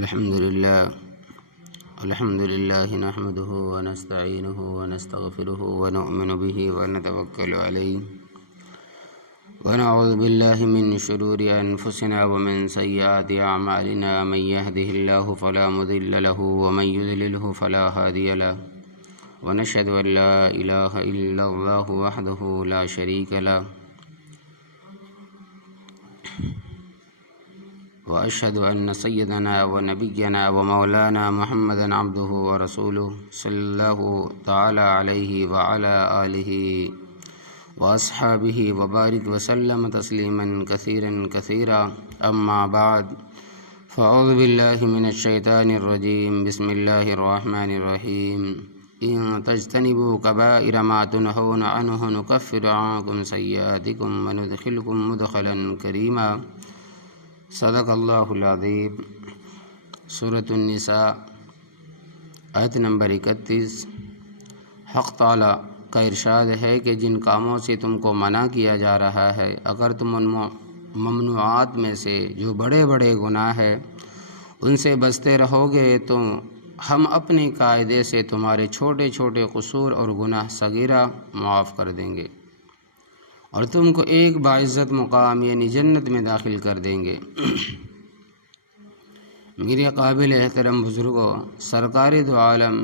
الحمد لله نحمده ونستعينه ونستغفره ونؤمن به ونتوكل عليه ونعوذ بالله من شرور أنفسنا ومن سيئات أعمالنا من يهده الله فلا مضل له ومن يضلله فلا هادي له ونشهد أن لا إله إلا الله وحده لا شريك له وأشهد أن سيدنا ونبينا ومولانا محمدا عبده ورسوله صلى الله تعالى عليه وعلى آله وأصحابه وبارك وسلم تسليما كثيرا أما بعد فأعوذ بالله من الشيطان الرجيم بسم الله الرحمن الرحيم إن تجتنبوا كبائر ما تنهون عنه نكفر عنكم سيئاتكم وندخلكم مدخلا كريما صدق اللہ العظیم۔ سورۃ النساء آیت نمبر 31۔ حق تعالی کا ارشاد ہے کہ جن کاموں سے تم کو منع کیا جا رہا ہے، اگر تم ان ممنوعات میں سے جو بڑے بڑے گناہ ہیں ان سے بچتے رہو گے تو ہم اپنے قاعدے سے تمہارے چھوٹے چھوٹے قصور اور گناہ صغیرہ معاف کر دیں گے اور تم کو ایک باعزت مقام یعنی جنت میں داخل کر دیں گے۔ میرے قابل احترام بزرگوں، سرکار دو عالم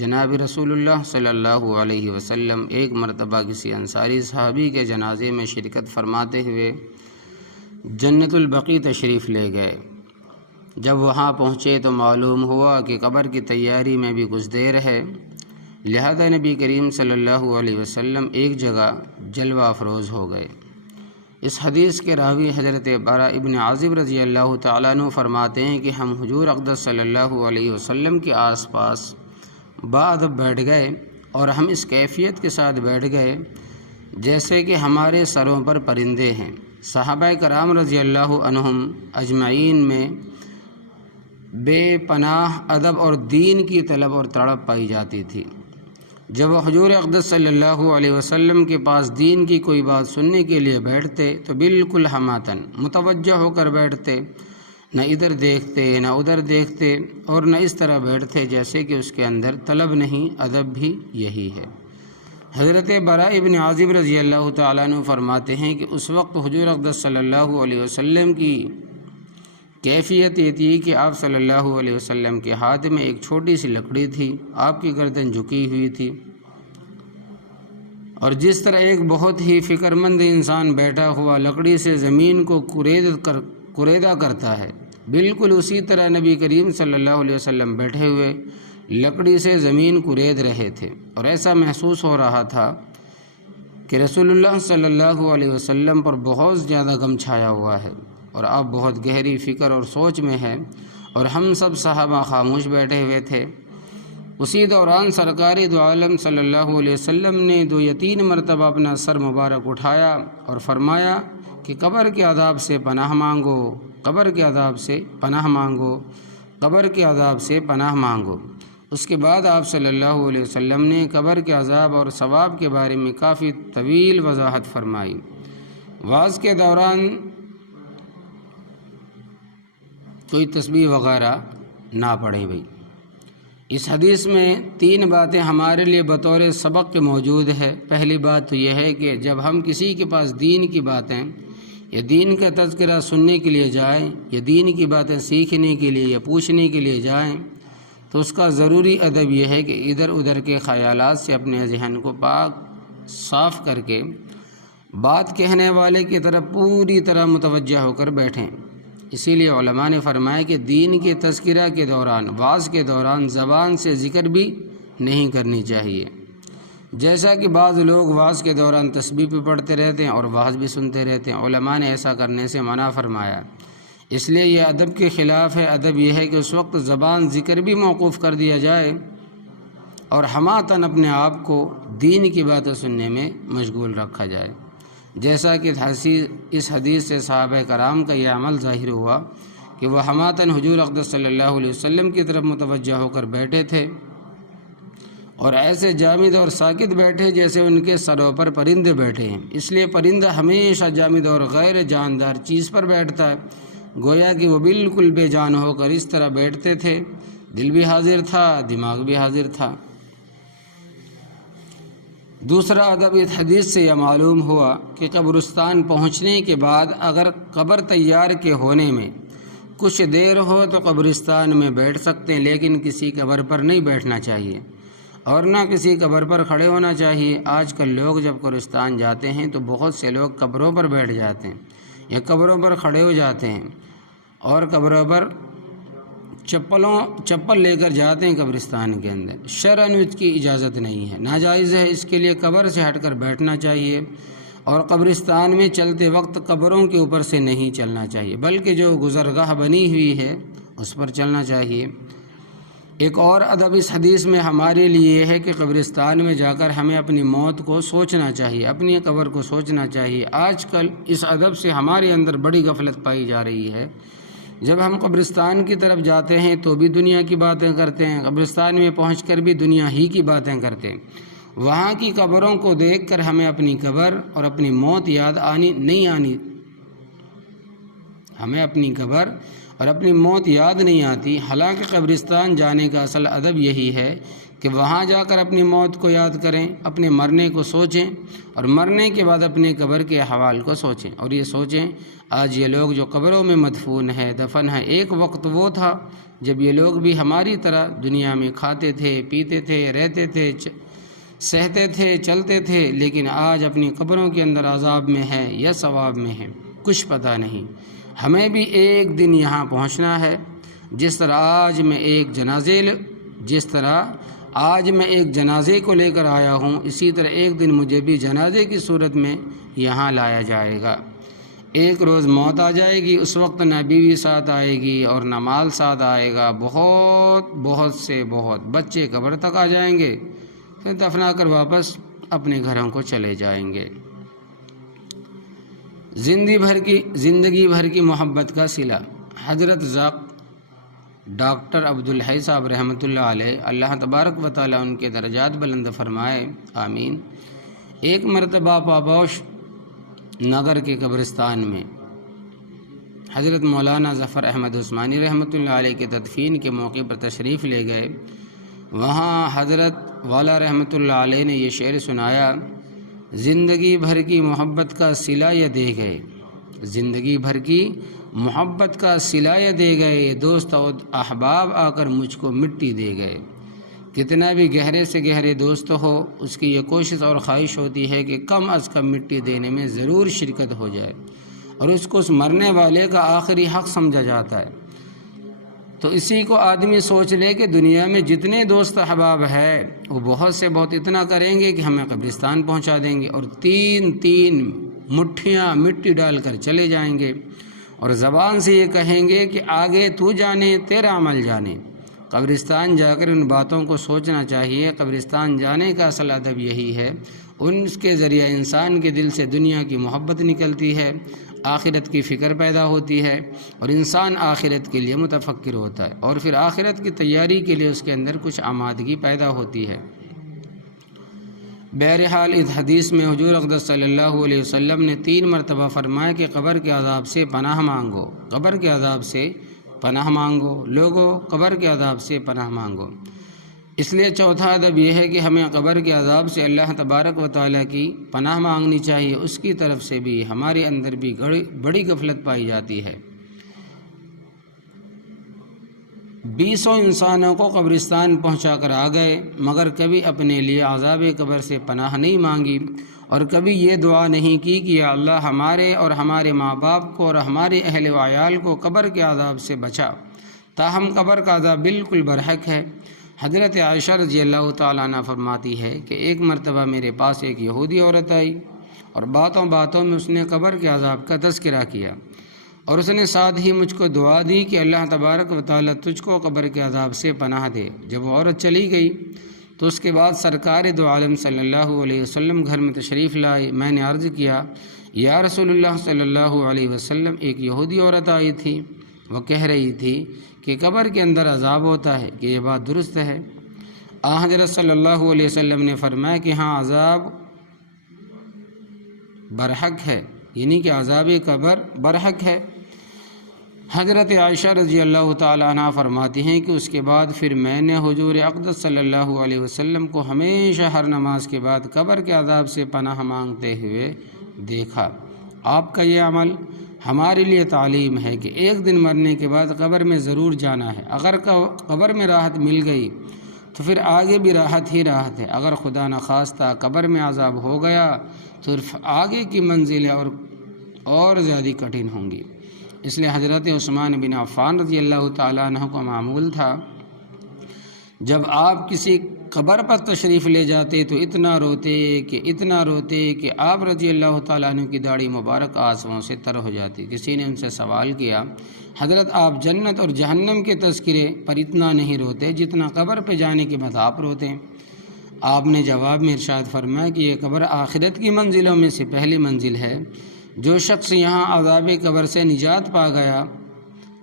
جناب رسول اللہ صلی اللہ علیہ وسلم ایک مرتبہ کسی انصاری صحابی کے جنازے میں شرکت فرماتے ہوئے جنت البقیع تشریف لے گئے۔ جب وہاں پہنچے تو معلوم ہوا کہ قبر کی تیاری میں بھی کچھ دیر ہے، لہذا نبی کریم صلی اللہ علیہ وسلم ایک جگہ جلوہ افروز ہو گئے۔ اس حدیث کے راوی حضرت برا ابن عازب رضی اللہ تعالیٰ عنہ فرماتے ہیں کہ ہم حضور اقدس صلی اللہ علیہ وسلم کے آس پاس بادب بیٹھ گئے اور ہم اس کیفیت کے ساتھ بیٹھ گئے جیسے کہ ہمارے سروں پر پرندے ہیں۔ صحابہ کرام رضی اللہ عنہم اجمعین میں بے پناہ ادب اور دین کی طلب اور تڑپ پائی جاتی تھی۔ جب وہ حضور اقدس صلی اللہ علیہ وسلم کے پاس دین کی کوئی بات سننے کے لیے بیٹھتے تو بالکل ہماتن متوجہ ہو کر بیٹھتے، نہ ادھر دیکھتے نہ ادھر دیکھتے، اور نہ اس طرح بیٹھتے جیسے کہ اس کے اندر طلب نہیں، ادب بھی یہی ہے۔ حضرت برا ابن عازب رضی اللہ تعالیٰ عنہ فرماتے ہیں کہ اس وقت حضور اقدس صلی اللہ علیہ وسلم کی کیفیت یہ تھی کہ آپ صلی اللہ علیہ وسلم کے ہاتھ میں ایک چھوٹی سی لکڑی تھی، آپ کی گردن جھکی ہوئی تھی، اور جس طرح ایک بہت ہی فکر مند انسان بیٹھا ہوا لکڑی سے زمین کو کریدا کرتا ہے، بالکل اسی طرح نبی کریم صلی اللہ علیہ وسلم بیٹھے ہوئے لکڑی سے زمین کرید رہے تھے، اور ایسا محسوس ہو رہا تھا کہ رسول اللہ صلی اللہ علیہ وسلم پر بہت زیادہ غم چھایا ہوا ہے اور آپ بہت گہری فکر اور سوچ میں ہیں، اور ہم سب صحابہ خاموش بیٹھے ہوئے تھے۔ اسی دوران سرکار دو عالم صلی اللہ علیہ وسلم نے 2 یا 3 مرتبہ اپنا سر مبارک اٹھایا اور فرمایا کہ قبر کے عذاب سے پناہ مانگو، قبر کے عذاب سے پناہ مانگو، قبر کے عذاب سے پناہ مانگو۔ اس کے بعد آپ صلی اللہ علیہ وسلم نے قبر کے عذاب اور ثواب کے بارے میں کافی طویل وضاحت فرمائی۔ وعظ کے دوران کوئی تسبیح وغیرہ نہ پڑھیں بھائی۔ اس حدیث میں 3 باتیں ہمارے لیے بطور سبق کے موجود ہے۔ پہلی بات تو یہ ہے کہ جب ہم کسی کے پاس دین کی باتیں یا دین کا تذکرہ سننے کے لیے جائیں یا دین کی باتیں سیکھنے کے لیے یا پوچھنے کے لیے جائیں تو اس کا ضروری ادب یہ ہے کہ ادھر ادھر کے خیالات سے اپنے ذہن کو پاک صاف کر کے بات کہنے والے کی طرف پوری طرح متوجہ ہو کر بیٹھیں۔ اسی لیے علماء نے فرمایا کہ دین کے تذکرہ کے دوران، وعظ کے دوران زبان سے ذکر بھی نہیں کرنی چاہیے، جیسا کہ بعض لوگ وعظ کے دوران تسبیح بھی پڑھتے رہتے ہیں اور وعظ بھی سنتے رہتے ہیں۔ علماء نے ایسا کرنے سے منع فرمایا، اس لیے یہ ادب کے خلاف ہے۔ ادب یہ ہے کہ اس وقت زبان ذکر بھی موقوف کر دیا جائے اور ہماتن اپنے آپ کو دین کی باتیں سننے میں مشغول رکھا جائے، جیسا کہ اس حدیث سے صحابہ کرام کا یہ عمل ظاہر ہوا کہ وہ ہماتن حضور اقدس صلی اللہ علیہ وسلم کی طرف متوجہ ہو کر بیٹھے تھے اور ایسے جامد اور ساکت بیٹھے جیسے ان کے سروں پر پرندے بیٹھے ہیں۔ اس لیے پرندہ ہمیشہ جامد اور غیر جاندار چیز پر بیٹھتا ہے، گویا کہ وہ بالکل بے جان ہو کر اس طرح بیٹھتے تھے، دل بھی حاضر تھا، دماغ بھی حاضر تھا۔ دوسرا ادب اس حدیث سے یہ معلوم ہوا کہ قبرستان پہنچنے کے بعد اگر قبر تیار کے ہونے میں کچھ دیر ہو تو قبرستان میں بیٹھ سکتے ہیں، لیکن کسی قبر پر نہیں بیٹھنا چاہیے اور نہ کسی قبر پر کھڑے ہونا چاہیے۔ آج کل لوگ جب قبرستان جاتے ہیں تو بہت سے لوگ قبروں پر بیٹھ جاتے ہیں یا قبروں پر کھڑے ہو جاتے ہیں اور قبروں پر چپل لے کر جاتے ہیں قبرستان کے اندر۔ شرعاً اس کی اجازت نہیں ہے، ناجائز ہے۔ اس کے لیے قبر سے ہٹ کر بیٹھنا چاہیے اور قبرستان میں چلتے وقت قبروں کے اوپر سے نہیں چلنا چاہیے، بلکہ جو گزرگاہ بنی ہوئی ہے اس پر چلنا چاہیے۔ ایک اور ادب اس حدیث میں ہمارے لیے ہے کہ قبرستان میں جا کر ہمیں اپنی موت کو سوچنا چاہیے، اپنی قبر کو سوچنا چاہیے۔ آج کل اس ادب سے ہمارے اندر بڑی غفلت پائی جا رہی ہے۔ جب ہم قبرستان کی طرف جاتے ہیں تو بھی دنیا کی باتیں کرتے ہیں، قبرستان میں پہنچ کر بھی دنیا ہی کی باتیں کرتے ہیں۔ وہاں کی قبروں کو دیکھ کر ہمیں اپنی قبر اور اپنی موت یاد ہمیں اپنی قبر اور اپنی موت یاد نہیں آتی۔ حالانکہ قبرستان جانے کا اصل ادب یہی ہے کہ وہاں جا کر اپنی موت کو یاد کریں، اپنے مرنے کو سوچیں اور مرنے کے بعد اپنے قبر کے احوال کو سوچیں، اور یہ سوچیں آج یہ لوگ جو قبروں میں مدفون ہے، دفن ہے، ایک وقت وہ تھا جب یہ لوگ بھی ہماری طرح دنیا میں کھاتے تھے، پیتے تھے، رہتے تھے، سہتے تھے، چلتے تھے، لیکن آج اپنی قبروں کے اندر عذاب میں ہے یا ثواب میں ہے، کچھ پتہ نہیں۔ ہمیں بھی ایک دن یہاں پہنچنا ہے۔ جس طرح آج میں ایک جنازے کو لے کر آیا ہوں، اسی طرح ایک دن مجھے بھی جنازے کی صورت میں یہاں لایا جائے گا۔ ایک روز موت آ جائے گی، اس وقت نہ بیوی ساتھ آئے گی اور نہ مال ساتھ آئے گا، بہت بچے قبر تک آ جائیں گے، پھر دفنا کر واپس اپنے گھروں کو چلے جائیں گے۔ زندگی بھر کی محبت کا صلہ۔ حضرت ڈاکٹر عبدالحی صاحب رحمۃ اللہ علیہ، اللہ تبارک و تعالیٰ ان کے درجات بلند فرمائے، آمین۔ ایک مرتبہ پابوش نگر کے قبرستان میں حضرت مولانا ظفر احمد عثمانی رحمۃ اللہ علیہ کے تدفین کے موقع پر تشریف لے گئے۔ وہاں حضرت والا رحمۃ اللہ علیہ نے یہ شعر سنایا: زندگی بھر کی محبت کا صلہ یہ دے گئے، زندگی بھر کی محبت کا صلہ یہ دے گئے، دوست اور احباب آ کر مجھ کو مٹی دے گئے۔ کتنا بھی گہرے سے گہرے دوست ہو، اس کی یہ کوشش اور خواہش ہوتی ہے کہ کم از کم مٹی دینے میں ضرور شرکت ہو جائے، اور اس کو اس مرنے والے کا آخری حق سمجھا جاتا ہے۔ تو اسی کو آدمی سوچ لے کہ دنیا میں جتنے دوست احباب ہے وہ بہت سے بہت اتنا کریں گے کہ ہمیں قبرستان پہنچا دیں گے، اور تین مٹھیاں مٹی ڈال کر چلے جائیں گے، اور زبان سے یہ کہیں گے کہ آگے تو جانے، تیرا عمل جانے۔ قبرستان جا کر ان باتوں کو سوچنا چاہیے۔ قبرستان جانے کا اصل ادب یہی ہے، اس کے ذریعہ انسان کے دل سے دنیا کی محبت نکلتی ہے، آخرت کی فکر پیدا ہوتی ہے، اور انسان آخرت کے لیے متفکر ہوتا ہے، اور پھر آخرت کی تیاری کے لیے اس کے اندر کچھ آمادگی پیدا ہوتی ہے۔ بہرحال اس حدیث میں حضور اقدس صلی اللہ علیہ وسلم نے 3 مرتبہ فرمایا کہ قبر کے عذاب سے پناہ مانگو، قبر کے عذاب سے پناہ مانگو، لوگوں قبر کے عذاب سے پناہ مانگو۔ اس لیے چوتھا ادب یہ ہے کہ ہمیں قبر کے عذاب سے اللہ تبارک و تعالیٰ کی پناہ مانگنی چاہیے۔ اس کی طرف سے بھی ہمارے اندر بھی بڑی غفلت پائی جاتی ہے۔ 20 انسانوں کو قبرستان پہنچا کر آ گئے، مگر کبھی اپنے لیے عذاب قبر سے پناہ نہیں مانگی، اور کبھی یہ دعا نہیں کی کہ یا اللہ ہمارے اور ہمارے ماں باپ کو اور ہمارے اہل و عیال کو قبر کے عذاب سے بچا۔ تاہم قبر کا عذاب بالکل برحق ہے۔ حضرت عائشہ رضی اللہ تعالیٰ عنہ فرماتی ہے کہ ایک مرتبہ میرے پاس ایک یہودی عورت آئی، اور باتوں میں اس نے قبر کے عذاب کا تذکرہ کیا، اور اس نے ساتھ ہی مجھ کو دعا دی کہ اللہ تبارک و تعالیٰ تجھ کو قبر کے عذاب سے پناہ دے۔ جب وہ عورت چلی گئی تو اس کے بعد سرکار دو عالم صلی اللہ علیہ وسلم گھر میں تشریف لائے۔ میں نے عرض کیا یا رسول اللہ صلی اللہ علیہ وسلم، ایک یہودی عورت آئی تھی، وہ کہہ رہی تھی کہ قبر کے اندر عذاب ہوتا ہے، کہ یہ بات درست ہے؟ حضرت صلی اللہ علیہ وسلم نے فرمایا کہ ہاں، عذاب برحق ہے، یعنی کہ عذاب قبر برحق ہے۔ حضرت عائشہ رضی اللہ تعالیٰ عنہ فرماتی ہیں کہ اس کے بعد پھر میں نے حضور اقدس صلی اللہ علیہ وسلم کو ہمیشہ ہر نماز کے بعد قبر کے عذاب سے پناہ مانگتے ہوئے دیکھا۔ آپ کا یہ عمل ہمارے لیے تعلیم ہے کہ ایک دن مرنے کے بعد قبر میں ضرور جانا ہے۔ اگر قبر میں راحت مل گئی تو پھر آگے بھی راحت ہی راحت ہے، اگر خدا نخواستہ قبر میں عذاب ہو گیا تو آگے کی منزلیں اور زیادہ کٹھن ہوں گی۔ اس لیے حضرت عثمان بن عفان رضی اللہ تعالیٰ عنہ کو معمول تھا جب آپ کسی قبر پر تشریف لے جاتے تو اتنا روتے کہ آپ رضی اللہ تعالیٰ عنہ کی داڑھی مبارک آنسوؤں سے تر ہو جاتی۔ کسی نے ان سے سوال کیا، حضرت آپ جنت اور جہنم کے تذکرے پر اتنا نہیں روتے جتنا قبر پہ جانے کے بعد آپ روتے ہیں؟ آپ نے جواب میں ارشاد فرمایا کہ یہ قبر آخرت کی منزلوں میں سے پہلی منزل ہے۔ جو شخص یہاں عذاب قبر سے نجات پا گیا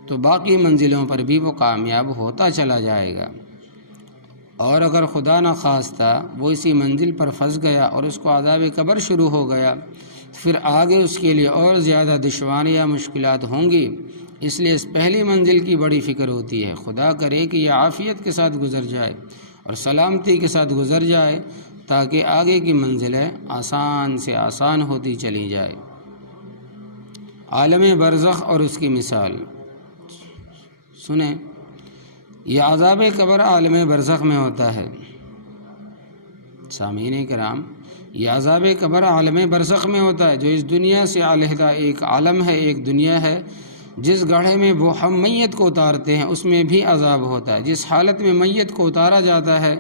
تو باقی منزلوں پر بھی وہ کامیاب ہوتا چلا جائے گا، اور اگر خدا نخواستہ وہ اسی منزل پر پھنس گیا اور اس کو عذاب قبر شروع ہو گیا تو پھر آگے اس کے لیے اور زیادہ دشواریاں مشکلات ہوں گی۔ اس لیے اس پہلی منزل کی بڑی فکر ہوتی ہے۔ خدا کرے کہ یہ عافیت کے ساتھ گزر جائے اور سلامتی کے ساتھ گزر جائے تاکہ آگے کی منزلیں آسان سے آسان ہوتی چلی جائے۔ عالم برزخ اور اس کی مثال سنیں۔ یہ عذاب قبر عالم برزخ میں ہوتا ہے۔ سامعین کرام، یہ عذاب قبر عالم برزخ میں ہوتا ہے، جو اس دنیا سے علیحدہ ایک عالم ہے، ایک دنیا ہے۔ جس گڑھے میں وہ ہم میت کو اتارتے ہیں اس میں بھی عذاب ہوتا ہے۔ جس حالت میں میت کو اتارا جاتا ہے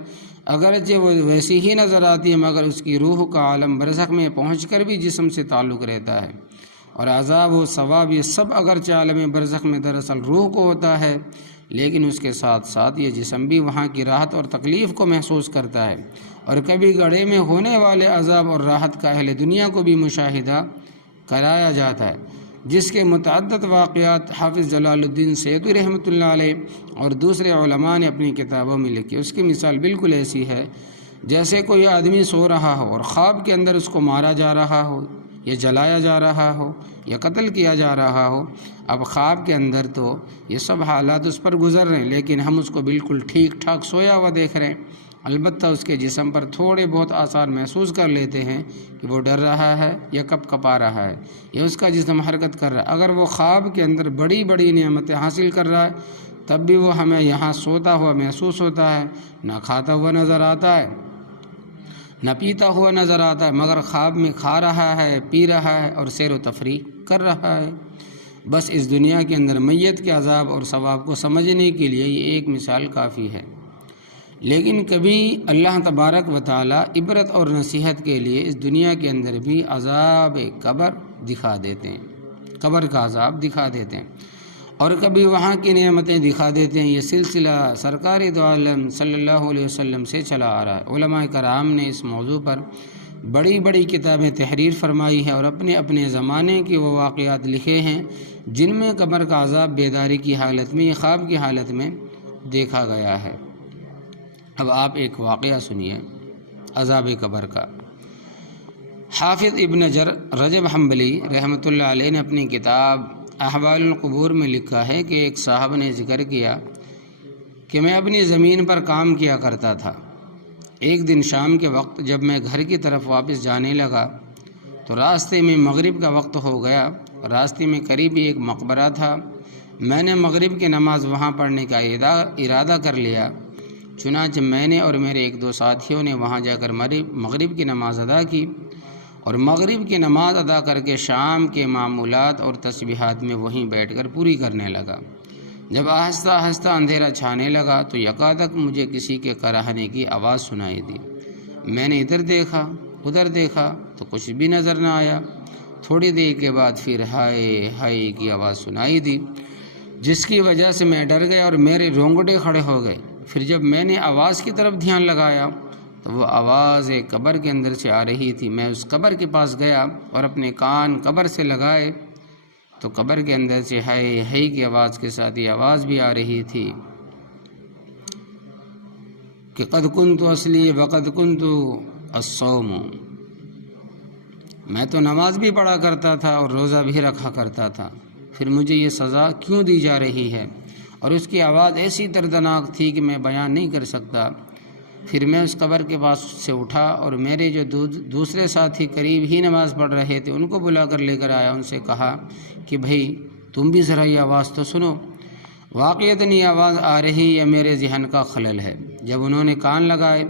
اگرچہ وہ ویسی ہی نظر آتی ہے مگر اس کی روح کا عالم برزخ میں پہنچ کر بھی جسم سے تعلق رہتا ہے، اور عذاب و ثواب یہ سب اگرچہ عالم برزخ میں دراصل روح کو ہوتا ہے، لیکن اس کے ساتھ ساتھ یہ جسم بھی وہاں کی راحت اور تکلیف کو محسوس کرتا ہے، اور کبھی گڑھے میں ہونے والے عذاب اور راحت کا اہل دنیا کو بھی مشاہدہ کرایا جاتا ہے، جس کے متعدد واقعات حافظ جلال الدین سیوطی رحمۃ اللہ علیہ اور دوسرے علماء نے اپنی کتابوں میں لکھی۔ اس کی مثال بالکل ایسی ہے جیسے کوئی آدمی سو رہا ہو اور خواب کے اندر اس کو مارا جا رہا ہو یا جلایا جا رہا ہو یا قتل کیا جا رہا ہو۔ اب خواب کے اندر تو یہ سب حالات اس پر گزر رہے ہیں، لیکن ہم اس کو بالکل ٹھیک ٹھاک سویا ہوا دیکھ رہے ہیں، البتہ اس کے جسم پر تھوڑے بہت آثار محسوس کر لیتے ہیں کہ وہ ڈر رہا ہے یا کپ کپا رہا ہے یا اس کا جسم حرکت کر رہا ہے۔ اگر وہ خواب کے اندر بڑی بڑی نعمتیں حاصل کر رہا ہے تب بھی وہ ہمیں یہاں سوتا ہوا محسوس ہوتا ہے، نہ کھاتا ہوا نظر آتا ہے نہ پیتا ہوا نظر آتا ہے، مگر خواب میں کھا رہا ہے، پی رہا ہے اور سیر و تفریح کر رہا ہے۔ بس اس دنیا کے اندر میت کے عذاب اور ثواب کو سمجھنے کے لیے یہ ایک مثال کافی ہے، لیکن کبھی اللہ تبارک و تعالی عبرت اور نصیحت کے لیے اس دنیا کے اندر بھی عذاب قبر دکھا دیتے ہیں، قبر کا عذاب دکھا دیتے ہیں، اور کبھی وہاں کی نعمتیں دکھا دیتے ہیں۔ یہ سلسلہ سرکار دو عالم صلی اللہ علیہ وسلم سے چلا آ رہا ہے۔ علماء کرام نے اس موضوع پر بڑی بڑی کتابیں تحریر فرمائی ہیں اور اپنے اپنے زمانے کے وہ واقعات لکھے ہیں جن میں قبر کا عذاب بیداری کی حالت میں یا خواب کی حالت میں دیکھا گیا ہے۔ اب آپ ایک واقعہ سنیے عذاب قبر کا۔ حافظ ابن رجب حنبلی رحمۃ اللہ علیہ نے اپنی کتاب احوال القبور میں لکھا ہے کہ ایک صاحب نے ذکر کیا کہ میں اپنی زمین پر کام کیا کرتا تھا۔ ایک دن شام کے وقت جب میں گھر کی طرف واپس جانے لگا تو راستے میں مغرب کا وقت ہو گیا۔ راستے میں قریب ایک مقبرہ تھا۔ میں نے مغرب کی نماز وہاں پڑھنے کا ارادہ کر لیا، چنانچہ میں نے اور میرے ایک دو ساتھیوں نے وہاں جا کر مغرب کی نماز ادا کی، اور مغرب کی نماز ادا کر کے شام کے معمولات اور تسبیحات میں وہیں بیٹھ کر پوری کرنے لگا۔ جب آہستہ آہستہ اندھیرا چھانے لگا تو یکادک مجھے کسی کے کراہنے کی آواز سنائی دی۔ میں نے ادھر دیکھا ادھر دیکھا تو کچھ بھی نظر نہ آیا۔ تھوڑی دیر کے بعد پھر ہائے ہائے کی آواز سنائی دی، جس کی وجہ سے میں ڈر گیا اور میرے رونگٹے کھڑے ہو گئے۔ پھر جب میں نے آواز کی طرف دھیان لگایا تو وہ آواز ایک قبر کے اندر سے آ رہی تھی۔ میں اس قبر کے پاس گیا اور اپنے کان قبر سے لگائے تو قبر کے اندر سے ہائے ہائے کی آواز کے ساتھ یہ آواز بھی آ رہی تھی کہ قد کنت اصلی وقد کنت الصوم، میں تو نماز بھی پڑھا کرتا تھا اور روزہ بھی رکھا کرتا تھا۔ پھر مجھے یہ سزا کیوں دی جا رہی ہے؟ اور اس کی آواز ایسی دردناک تھی کہ میں بیان نہیں کر سکتا۔ پھر میں اس قبر کے پاس سے اٹھا اور میرے جو دوسرے ساتھی قریب ہی نماز پڑھ رہے تھے ان کو بلا کر لے کر آیا، ان سے کہا کہ بھائی تم بھی ذرا یہ آواز تو سنو، واقعتاً یہ آواز آ رہی یا میرے ذہن کا خلل ہے؟ جب انہوں نے کان لگائے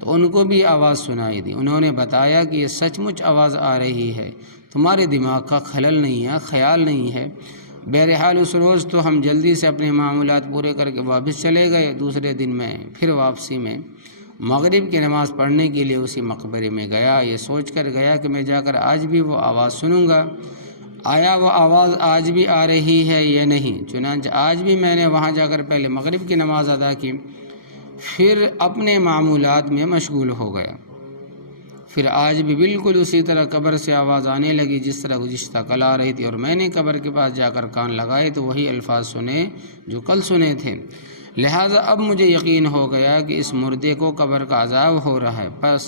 تو ان کو بھی آواز سنائی دی۔ انہوں نے بتایا کہ یہ سچ مچ آواز آ رہی ہے، تمہارے دماغ کا خلل نہیں ہے، خیال نہیں ہے۔ بہرحال اس روز تو ہم جلدی سے اپنے معمولات پورے کر کے واپس چلے گئے۔ دوسرے دن میں پھر واپسی میں مغرب کی نماز پڑھنے کے لیے اسی مقبرے میں گیا، یہ سوچ کر گیا کہ میں جا کر آج بھی وہ آواز سنوں گا، آیا وہ آواز آج بھی آ رہی ہے یا نہیں۔ چنانچہ آج بھی میں نے وہاں جا کر پہلے مغرب کی نماز ادا کی، پھر اپنے معمولات میں مشغول ہو گیا۔ پھر آج بھی بالکل اسی طرح قبر سے آواز آنے لگی جس طرح گزشتہ کل آ رہی تھی، اور میں نے قبر کے پاس جا کر کان لگائے تو وہی الفاظ سنے جو کل سنے تھے۔ لہٰذا اب مجھے یقین ہو گیا کہ اس مردے کو قبر کا عذاب ہو رہا ہے۔ بس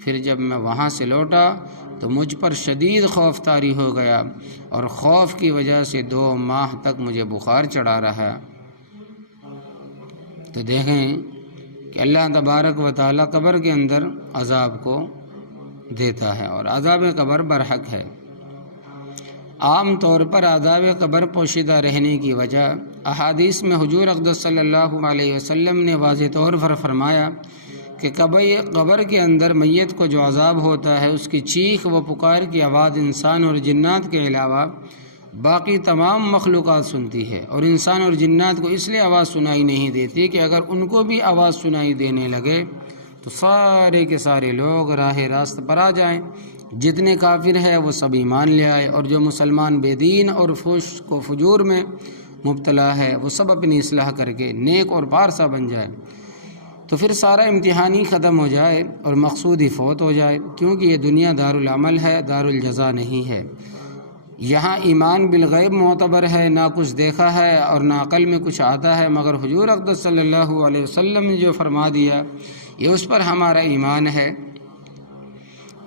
پھر جب میں وہاں سے لوٹا تو مجھ پر شدید خوف طاری ہو گیا، اور خوف کی وجہ سے 2 ماہ تک مجھے بخار چڑھا رہا۔ تو دیکھیں کہ اللہ تبارک و تعالیٰ قبر کے اندر عذاب کو دیتا ہے، اور عذاب قبر برحق ہے۔ عام طور پر عذاب قبر پوشیدہ رہنے کی وجہ احادیث میں حضور اقدس صلی اللہ علیہ وسلم نے واضح طور پر فرمایا کہ قبر کے اندر میت کو جو عذاب ہوتا ہے اس کی چیخ و پکار کی آواز انسان اور جنات کے علاوہ باقی تمام مخلوقات سنتی ہے، اور انسان اور جنات کو اس لیے آواز سنائی نہیں دیتی کہ اگر ان کو بھی آواز سنائی دینے لگے تو سارے کے سارے لوگ راہ راست پر آ جائیں، جتنے کافر ہیں وہ سب ایمان لے آئے، اور جو مسلمان بے دین اور فسق و فجور میں مبتلا ہے وہ سب اپنی اصلاح کر کے نیک اور پارسا بن جائے، تو پھر سارا امتحان ہی ختم ہو جائے اور مقصود ہی فوت ہو جائے، کیونکہ یہ دنیا دارالعمل ہے، دارالجزا نہیں ہے۔ یہاں ایمان بالغیب معتبر ہے، نہ کچھ دیکھا ہے اور نہ عقل میں کچھ آتا ہے، مگر حضور اقدس صلی اللہ علیہ وسلم نے جو فرما دیا یہ اس پر ہمارا ایمان ہے۔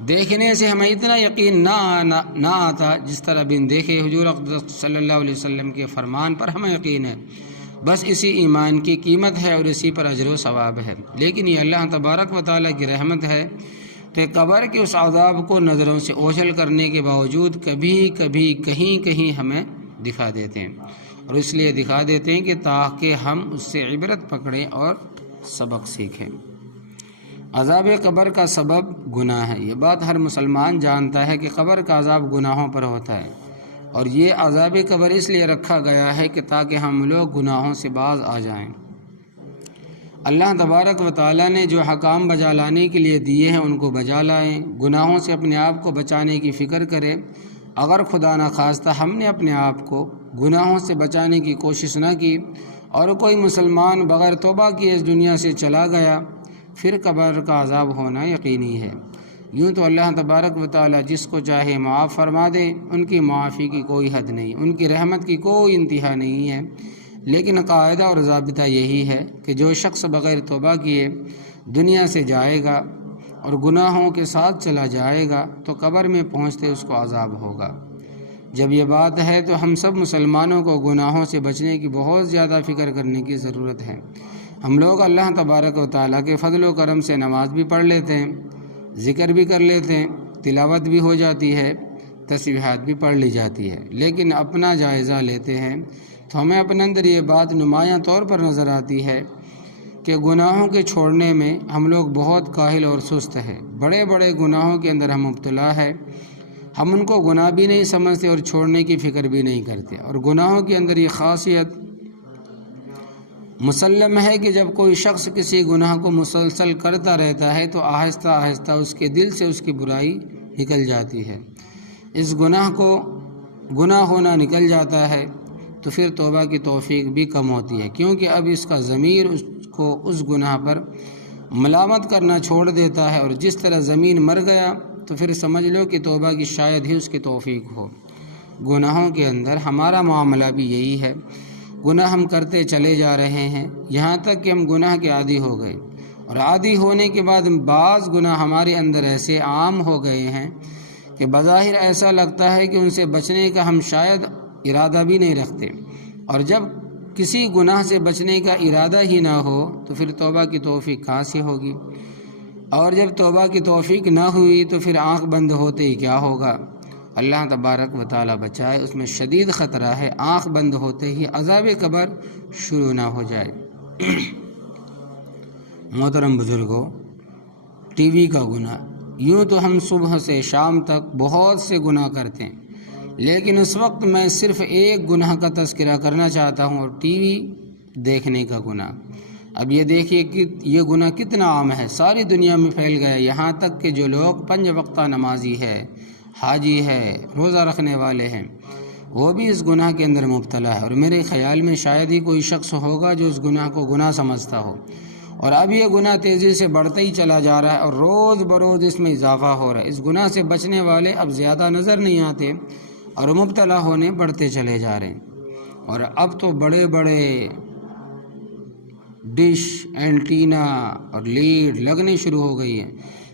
دیکھنے سے ہمیں اتنا یقین نہ آتا جس طرح بن دیکھے حضور اقدس صلی اللہ علیہ وسلم کے فرمان پر ہمیں یقین ہے، بس اسی ایمان کی قیمت ہے اور اسی پر اجر و ثواب ہے۔ لیکن یہ اللہ تبارک و تعالیٰ کی رحمت ہے تو قبر کے اس عذاب کو نظروں سے اوجھل کرنے کے باوجود کبھی کبھی کہیں ہمیں دکھا دیتے ہیں، اور اس لیے دکھا دیتے ہیں کہ تاکہ ہم اس سے عبرت پکڑیں اور سبق سیکھیں۔ عذاب قبر کا سبب گناہ ہے، یہ بات ہر مسلمان جانتا ہے کہ قبر کا عذاب گناہوں پر ہوتا ہے، اور یہ عذاب قبر اس لیے رکھا گیا ہے کہ تاکہ ہم لوگ گناہوں سے باز آ جائیں۔ اللہ تبارک و تعالیٰ نے جو حکام بجا لانے کے لیے دیے ہیں ان کو بجا لائیں، گناہوں سے اپنے آپ کو بچانے کی فکر کریں۔ اگر خدا نخواستہ ہم نے اپنے آپ کو گناہوں سے بچانے کی کوشش نہ کی اور کوئی مسلمان بغیر توبہ کیے اس دنیا سے چلا گیا، پھر قبر کا عذاب ہونا یقینی ہے۔ یوں تو اللہ تبارک و تعالیٰ جس کو چاہے معاف فرما دے، ان کی معافی کی کوئی حد نہیں، ان کی رحمت کی کوئی انتہا نہیں ہے، لیکن قاعدہ اور ضابطہ یہی ہے کہ جو شخص بغیر توبہ کیے دنیا سے جائے گا اور گناہوں کے ساتھ چلا جائے گا تو قبر میں پہنچتے اس کو عذاب ہوگا۔ جب یہ بات ہے تو ہم سب مسلمانوں کو گناہوں سے بچنے کی بہت زیادہ فکر کرنے کی ضرورت ہے۔ ہم لوگ اللہ تبارک و تعالیٰ کے فضل و کرم سے نماز بھی پڑھ لیتے ہیں، ذکر بھی کر لیتے ہیں، تلاوت بھی ہو جاتی ہے، تسبیحات بھی پڑھ لی جاتی ہے، لیکن اپنا جائزہ لیتے ہیں تو ہمیں اپنے اندر یہ بات نمایاں طور پر نظر آتی ہے کہ گناہوں کے چھوڑنے میں ہم لوگ بہت کاہل اور سست ہیں۔ بڑے بڑے گناہوں کے اندر ہم مبتلا ہے، ہم ان کو گناہ بھی نہیں سمجھتے اور چھوڑنے کی فکر بھی نہیں کرتے، اور گناہوں کے اندر یہ خاصیت مسلم ہے کہ جب کوئی شخص کسی گناہ کو مسلسل کرتا رہتا ہے تو آہستہ آہستہ اس کے دل سے اس کی برائی نکل جاتی ہے۔ اس گناہ کو گناہ ہونا نکل جاتا ہے تو پھر توبہ کی توفیق بھی کم ہوتی ہے، کیونکہ اب اس کا ضمیر اس کو اس گناہ پر ملامت کرنا چھوڑ دیتا ہے، اور جس طرح زمین مر گیا تو پھر سمجھ لو کہ توبہ کی شاید ہی اس کی توفیق ہو۔ گناہوں کے اندر ہمارا معاملہ بھی یہی ہے، گناہ ہم کرتے چلے جا رہے ہیں یہاں تک کہ ہم گناہ کے عادی ہو گئے، اور عادی ہونے کے بعد بعض گناہ ہمارے اندر ایسے عام ہو گئے ہیں کہ بظاہر ایسا لگتا ہے کہ ان سے بچنے کا ہم شاید ارادہ بھی نہیں رکھتے، اور جب کسی گناہ سے بچنے کا ارادہ ہی نہ ہو تو پھر توبہ کی توفیق کہاں سے ہوگی؟ اور جب توبہ کی توفیق نہ ہوئی تو پھر آنکھ بند ہوتے ہی کیا ہوگا؟ اللہ تبارک و تعالیٰ بچائے، اس میں شدید خطرہ ہے آنکھ بند ہوتے ہی عذاب قبر شروع نہ ہو جائے۔ محترم بزرگوں، ٹی وی کا گناہ، یوں تو ہم صبح سے شام تک بہت سے گناہ کرتے ہیں، لیکن اس وقت میں صرف ایک گناہ کا تذکرہ کرنا چاہتا ہوں، اور ٹی وی دیکھنے کا گناہ۔ اب یہ دیکھیے کہ یہ گناہ کتنا عام ہے، ساری دنیا میں پھیل گیا، یہاں تک کہ جو لوگ 5 وقتہ نمازی ہے، حاجی ہے، روزہ رکھنے والے ہیں، وہ بھی اس گناہ کے اندر مبتلا ہے، اور میرے خیال میں شاید ہی کوئی شخص ہوگا جو اس گناہ کو گناہ سمجھتا ہو، اور اب یہ گناہ تیزی سے بڑھتا ہی چلا جا رہا ہے، اور روز بروز اس میں اضافہ ہو رہا ہے۔ اس گناہ سے بچنے والے اب زیادہ نظر نہیں آتے، اور مبتلا ہونے بڑھتے چلے جا رہے ہیں، اور اب تو بڑے بڑے ڈش، اینٹینا اور لیڈ لگنے شروع ہو گئی ہیں،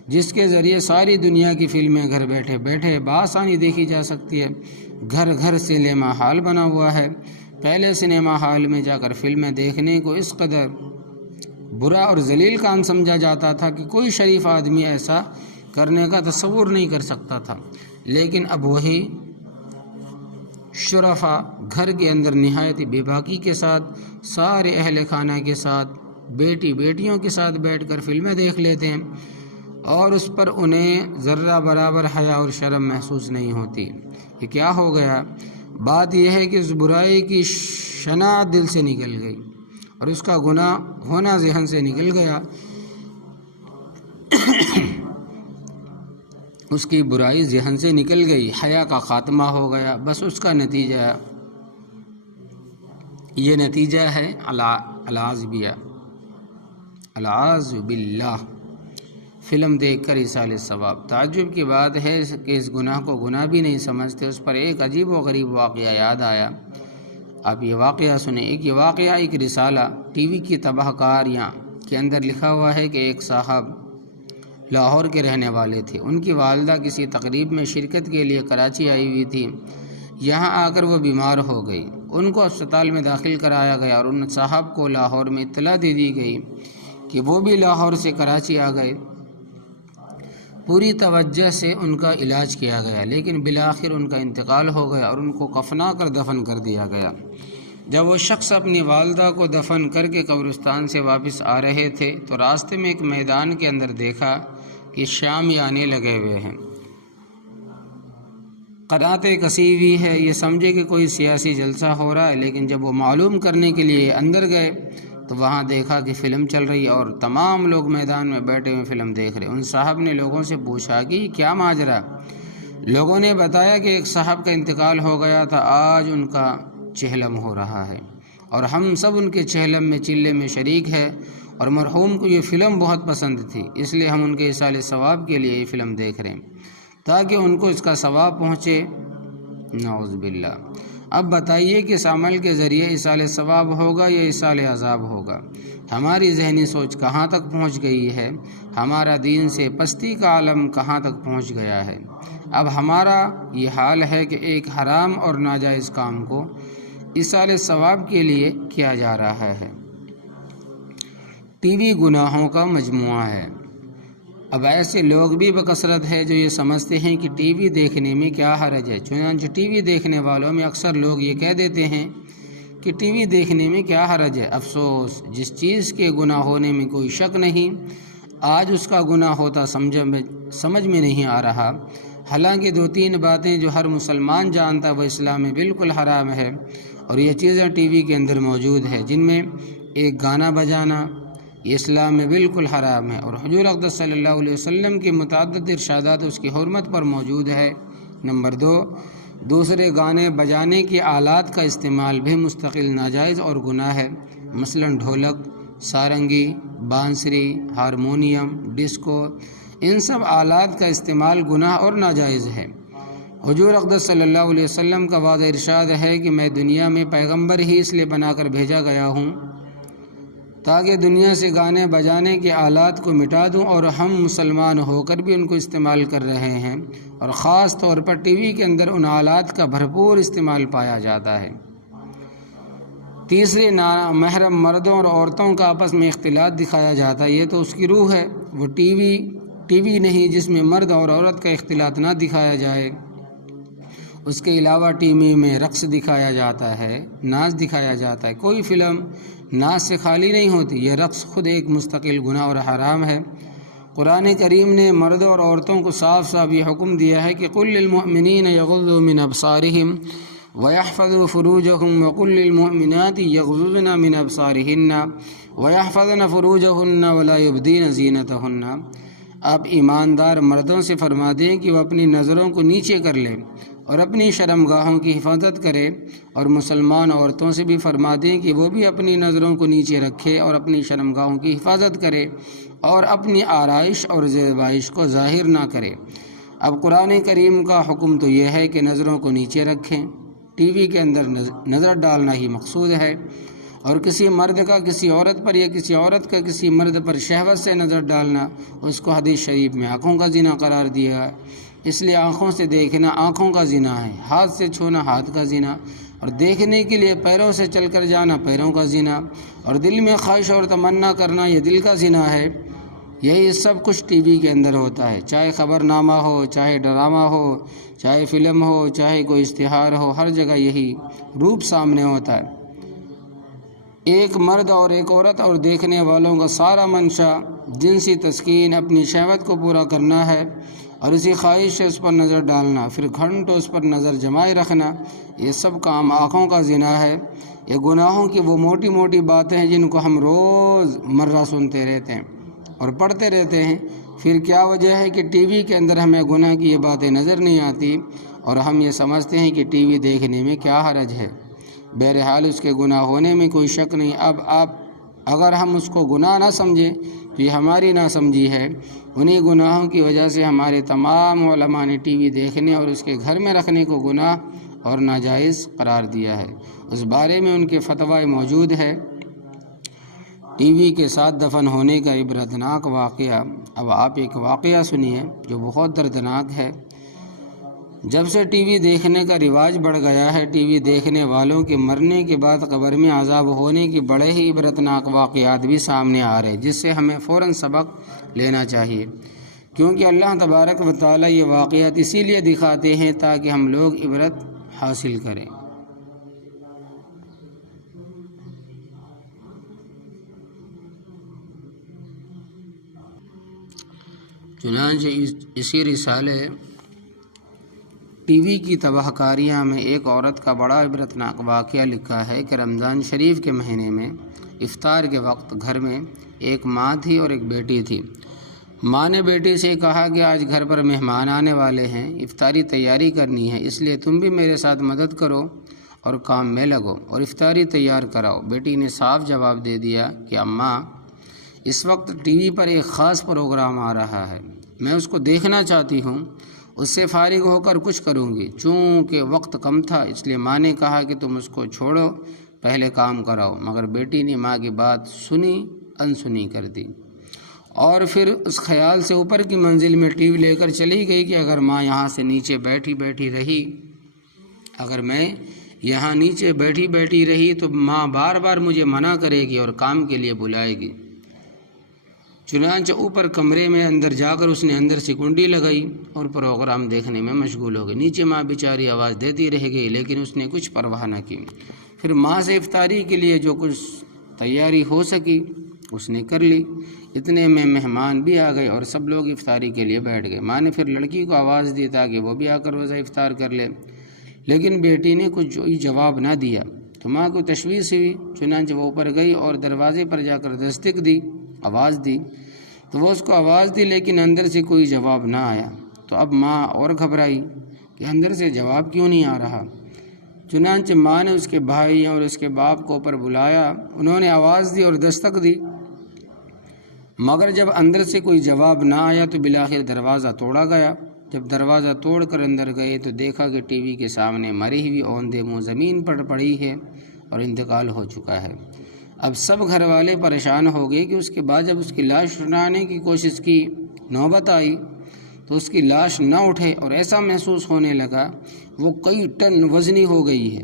جس کے ذریعے ساری دنیا کی فلمیں گھر بیٹھے بیٹھے بآسانی دیکھی جا سکتی ہے۔ گھر گھر سنیما ہال بنا ہوا ہے۔ پہلے سنیما ہال میں جا کر فلمیں دیکھنے کو اس قدر برا اور ذلیل کام سمجھا جاتا تھا کہ کوئی شریف آدمی ایسا کرنے کا تصور نہیں کر سکتا تھا، لیکن اب وہی شرفا گھر کے اندر نہایت بے باکی کے ساتھ، سارے اہل خانہ کے ساتھ، بیٹی بیٹیوں کے ساتھ بیٹھ کر فلمیں دیکھ لیتے ہیں، اور اس پر انہیں ذرہ برابر حیا اور شرم محسوس نہیں ہوتی۔ یہ کیا ہو گیا؟ بات یہ ہے کہ اس برائی کی شناعت دل سے نکل گئی، اور اس کا گناہ ہونا ذہن سے نکل گیا، اس کی برائی ذہن سے نکل گئی، حیا کا خاتمہ ہو گیا۔ بس اس کا نتیجہ، یہ نتیجہ ہے العاذ باللہ، فلم دیکھ کر ایصال ثواب۔ تعجب کی بات ہے کہ اس گناہ کو گناہ بھی نہیں سمجھتے۔ اس پر ایک عجیب و غریب واقعہ یاد آیا، آپ یہ واقعہ سنیں۔ ایک رسالہ ٹی وی کی تباہ کاریاں کے اندر لکھا ہوا ہے کہ ایک صاحب لاہور کے رہنے والے تھے، ان کی والدہ کسی تقریب میں شرکت کے لیے کراچی آئی ہوئی تھی، یہاں آ کر وہ بیمار ہو گئی، ان کو اسپتال میں داخل کرایا گیا، اور ان صاحب کو لاہور میں اطلاع دے دی گئی کہ وہ بھی لاہور سے کراچی آ گئے۔ پوری توجہ سے ان کا علاج کیا گیا، لیکن بالآخر ان کا انتقال ہو گیا، اور ان کو کفنا کر دفن کر دیا گیا۔ جب وہ شخص اپنی والدہ کو دفن کر کے قبرستان سے واپس آ رہے تھے تو راستے میں ایک میدان کے اندر دیکھا کہ شامیانے لگے ہوئے ہیں، قناتیں کسی ہوئی ہے، یہ سمجھے کہ کوئی سیاسی جلسہ ہو رہا ہے، لیکن جب وہ معلوم کرنے کے لیے اندر گئے تو وہاں دیکھا کہ فلم چل رہی ہے، اور تمام لوگ میدان میں بیٹھے ہوئے فلم دیکھ رہے۔ ان صاحب نے لوگوں سے پوچھا کہ کیا ماجرا؟ لوگوں نے بتایا کہ ایک صاحب کا انتقال ہو گیا تھا، آج ان کا چہلم ہو رہا ہے، اور ہم سب ان کے چہلم میں چلے میں شریک ہے، اور مرحوم کو یہ فلم بہت پسند تھی، اس لیے ہم ان کے ایصال ثواب کے لیے یہ فلم دیکھ رہے ہیں تاکہ ان کو اس کا ثواب پہنچے۔ نعوذ باللہ۔ اب بتائیے کہ اس عمل کے ذریعے ایصال ثواب ہوگا یا ایصال عذاب ہوگا؟ ہماری ذہنی سوچ کہاں تک پہنچ گئی ہے؟ ہمارا دین سے پستی کا عالم کہاں تک پہنچ گیا ہے؟ اب ہمارا یہ حال ہے کہ ایک حرام اور ناجائز کام کو ایصال ثواب کے لیے کیا جا رہا ہے۔ ٹی وی گناہوں کا مجموعہ ہے۔ اب ایسے لوگ بھی بکثرت ہے جو یہ سمجھتے ہیں کہ ٹی وی دیکھنے میں کیا حرج ہے، چنانچہ ٹی وی دیکھنے والوں میں اکثر لوگ یہ کہہ دیتے ہیں کہ ٹی وی دیکھنے میں کیا حرج ہے۔ افسوس، جس چیز کے گناہ ہونے میں کوئی شک نہیں، آج اس کا گناہ ہوتا سمجھ میں نہیں آ رہا۔ حالانکہ 2-3 باتیں جو ہر مسلمان جانتا وہ اسلام میں بالکل حرام ہے، اور یہ چیزیں ٹی وی کے اندر موجود ہے، جن میں ایک گانا بجانا، یہ اسلام میں بالکل حرام ہے، اور حضور اقدس صلی اللہ علیہ وسلم کی متعدد ارشادات اس کی حرمت پر موجود ہے۔ نمبر 2، دوسرے گانے بجانے کی آلات کا استعمال بھی مستقل ناجائز اور گناہ ہے، مثلا ڈھولک، سارنگی، بانسری، ہارمونیم، ڈسکو، ان سب آلات کا استعمال گناہ اور ناجائز ہے۔ حضور اقدس صلی اللہ علیہ وسلم کا واضح ارشاد ہے کہ میں دنیا میں پیغمبر ہی اس لیے بنا کر بھیجا گیا ہوں تاکہ دنیا سے گانے بجانے کے آلات کو مٹا دوں، اور ہم مسلمان ہو کر بھی ان کو استعمال کر رہے ہیں، اور خاص طور پر ٹی وی کے اندر ان آلات کا بھرپور استعمال پایا جاتا ہے۔ تیسری، نامحرم مردوں اور عورتوں کا آپس میں اختلاط دکھایا جاتا ہے۔ یہ تو اس کی روح ہے، وہ ٹی وی نہیں جس میں مرد اور عورت کا اختلاط نہ دکھایا جائے۔ اس کے علاوہ ٹی وی میں رقص دکھایا جاتا ہے، ناچ دکھایا جاتا ہے۔ کوئی فلم ناچ سے خالی نہیں ہوتی، یہ رقص خود ایک مستقل گناہ اور حرام ہے۔ قرآن کریم نے مردوں اور عورتوں کو صاف صاف یہ حکم دیا ہے کہ قل للمؤمنین یغضوا من ابصارہم وَيَحْفَظُوا فُرُوجَهُمْ وَقُلْ لِلْمُؤْمِنَاتِ يَغْضُضْنَ مِنْ أَبْصَارِهِنَّ وَيَحْفَظْنَ فُرُوجَهُنَّ وَلَا يُبْدِينَ زِينَتَهُنَّ۔ آپ ایماندار مردوں سے فرما دیں کہ وہ اپنی نظروں کو نیچے کر لیں اور اپنی شرمگاہوں کی حفاظت کرے، اور مسلمان عورتوں سے بھی فرما دیں کہ وہ بھی اپنی نظروں کو نیچے رکھے اور اپنی شرمگاہوں کی حفاظت کرے اور اپنی آرائش اور زیبائش کو ظاہر نہ کرے۔ اب قرآن کریم کا حکم تو یہ ہے کہ نظروں کو نیچے رکھیں۔ ٹی وی کے اندر نظر ڈالنا ہی مقصود ہے، اور کسی مرد کا کسی عورت پر یا کسی عورت کا کسی مرد پر شہوت سے نظر ڈالنا، اس کو حدیث شریف میں آنکھوں کا زنا قرار دیا ہے۔ اس لیے آنکھوں سے دیکھنا آنکھوں کا زنا ہے، ہاتھ سے چھونا ہاتھ کا زنا، اور دیکھنے کے لیے پیروں سے چل کر جانا پیروں کا زنا، اور دل میں خواہش اور تمنا کرنا یہ دل کا زنا ہے۔ یہی سب کچھ ٹی وی کے اندر ہوتا ہے، چاہے خبر نامہ ہو، چاہے ڈرامہ ہو، چاہے فلم ہو، چاہے کوئی اشتہار ہو، ہر جگہ یہی روپ سامنے ہوتا ہے۔ ایک مرد اور ایک عورت اور دیکھنے والوں کا سارا منشا جنسی تسکین، اپنی شہوت کو پورا کرنا ہے، اور اسی خواہش سے اس پر نظر ڈالنا، پھر گھنٹوں اس پر نظر جمائے رکھنا، یہ سب کام آنکھوں کا زنا ہے۔ یہ گناہوں کی وہ موٹی موٹی باتیں ہیں جن کو ہم روز مرہ سنتے رہتے ہیں اور پڑھتے رہتے ہیں۔ پھر کیا وجہ ہے کہ ٹی وی کے اندر ہمیں گناہ کی یہ باتیں نظر نہیں آتی، اور ہم یہ سمجھتے ہیں کہ ٹی وی دیکھنے میں کیا حرج ہے؟ بہرحال اس کے گناہ ہونے میں کوئی شک نہیں۔ اگر ہم اس کو گناہ نہ سمجھیں تو یہ ہماری ناسمجھی ہے۔ انہی گناہوں کی وجہ سے ہمارے تمام علماء نے ٹی وی دیکھنے اور اس کے گھر میں رکھنے کو گناہ اور ناجائز قرار دیا ہے۔ اس بارے میں ان کے فتویٰ موجود ہے۔ ٹی وی کے ساتھ دفن ہونے کا عبرتناک واقعہ۔ اب آپ ایک واقعہ سنیے جو بہت دردناک ہے۔ جب سے ٹی وی دیکھنے کا رواج بڑھ گیا ہے، ٹی وی دیکھنے والوں کے مرنے کے بعد قبر میں عذاب ہونے کے بڑے ہی عبرتناک واقعات بھی سامنے آ رہے، جس سے ہمیں فوراً سبق لینا چاہیے، کیونکہ اللہ تبارک و تعالیٰ یہ واقعات اسی لیے دکھاتے ہیں تاکہ ہم لوگ عبرت حاصل کریں۔ چنانچہ اسی رسالے ٹی وی کی تباہ کاریاں میں ایک عورت کا بڑا عبرتناک واقعہ لکھا ہے کہ رمضان شریف کے مہینے میں افطار کے وقت گھر میں ایک ماں تھی اور ایک بیٹی تھی۔ ماں نے بیٹی سے کہا کہ آج گھر پر مہمان آنے والے ہیں، افطاری تیاری کرنی ہے، اس لیے تم بھی میرے ساتھ مدد کرو اور کام میں لگو اور افطاری تیار کراؤ۔ بیٹی نے صاف جواب دے دیا کہ اماں، اس وقت ٹی وی پر ایک خاص پروگرام آ رہا ہے، میں اس کو دیکھنا چاہتی ہوں، اس سے فارغ ہو کر کچھ کروں گی۔ چونکہ وقت کم تھا اس لیے ماں نے کہا کہ تم اس کو چھوڑو، پہلے کام کراؤ، مگر بیٹی نے ماں کی بات سنی انسنی کر دی، اور پھر اس خیال سے اوپر کی منزل میں ٹی وی لے کر چلی گئی کہ اگر ماں یہاں سے نیچے بیٹھی رہی، اگر میں یہاں نیچے بیٹھی رہی تو ماں بار بار مجھے منع کرے گی اور کام کے لیے بلائے گی۔ چنانچہ اوپر کمرے میں اندر جا کر اس نے اندر سے کنڈی لگائی اور پروگرام دیکھنے میں مشغول ہو گئی۔ نیچے ماں بیچاری آواز دیتی رہ گئی لیکن اس نے کچھ پرواہ نہ کی۔ پھر ماں سے افطاری کے لیے جو کچھ تیاری ہو سکی اس نے کر لی۔ اتنے میں مہمان بھی آ گئے اور سب لوگ افطاری کے لیے بیٹھ گئے۔ ماں نے پھر لڑکی کو آواز دی تاکہ وہ بھی آ کر روزہ افطار کر لے، لیکن بیٹی نے کچھ جواب نہ دیا تو ماں کو تشویش ہوئی۔ چنانچہ وہ اوپر گئی اور دروازے پر جا کر دستک دی، آواز دی تو وہ اس کو آواز دی لیکن اندر سے کوئی جواب نہ آیا۔ تو اب ماں اور گھبرائی کہ اندر سے جواب کیوں نہیں آ رہا۔ چنانچہ ماں نے اس کے بھائی اور اس کے باپ کو اوپر بلایا، انہوں نے آواز دی اور دستک دی، مگر جب اندر سے کوئی جواب نہ آیا تو بالآخر دروازہ توڑا گیا۔ جب دروازہ توڑ کر اندر گئے تو دیکھا کہ ٹی وی کے سامنے مری ہوئی اوندے منہ زمین پر پڑی ہے اور انتقال ہو چکا ہے۔ اب سب گھر والے پریشان ہو گئے کہ اس کے بعد جب اس کی لاش اٹھانے کی کوشش کی، نوبت آئی تو اس کی لاش نہ اٹھے اور ایسا محسوس ہونے لگا وہ کئی ٹن وزنی ہو گئی ہے۔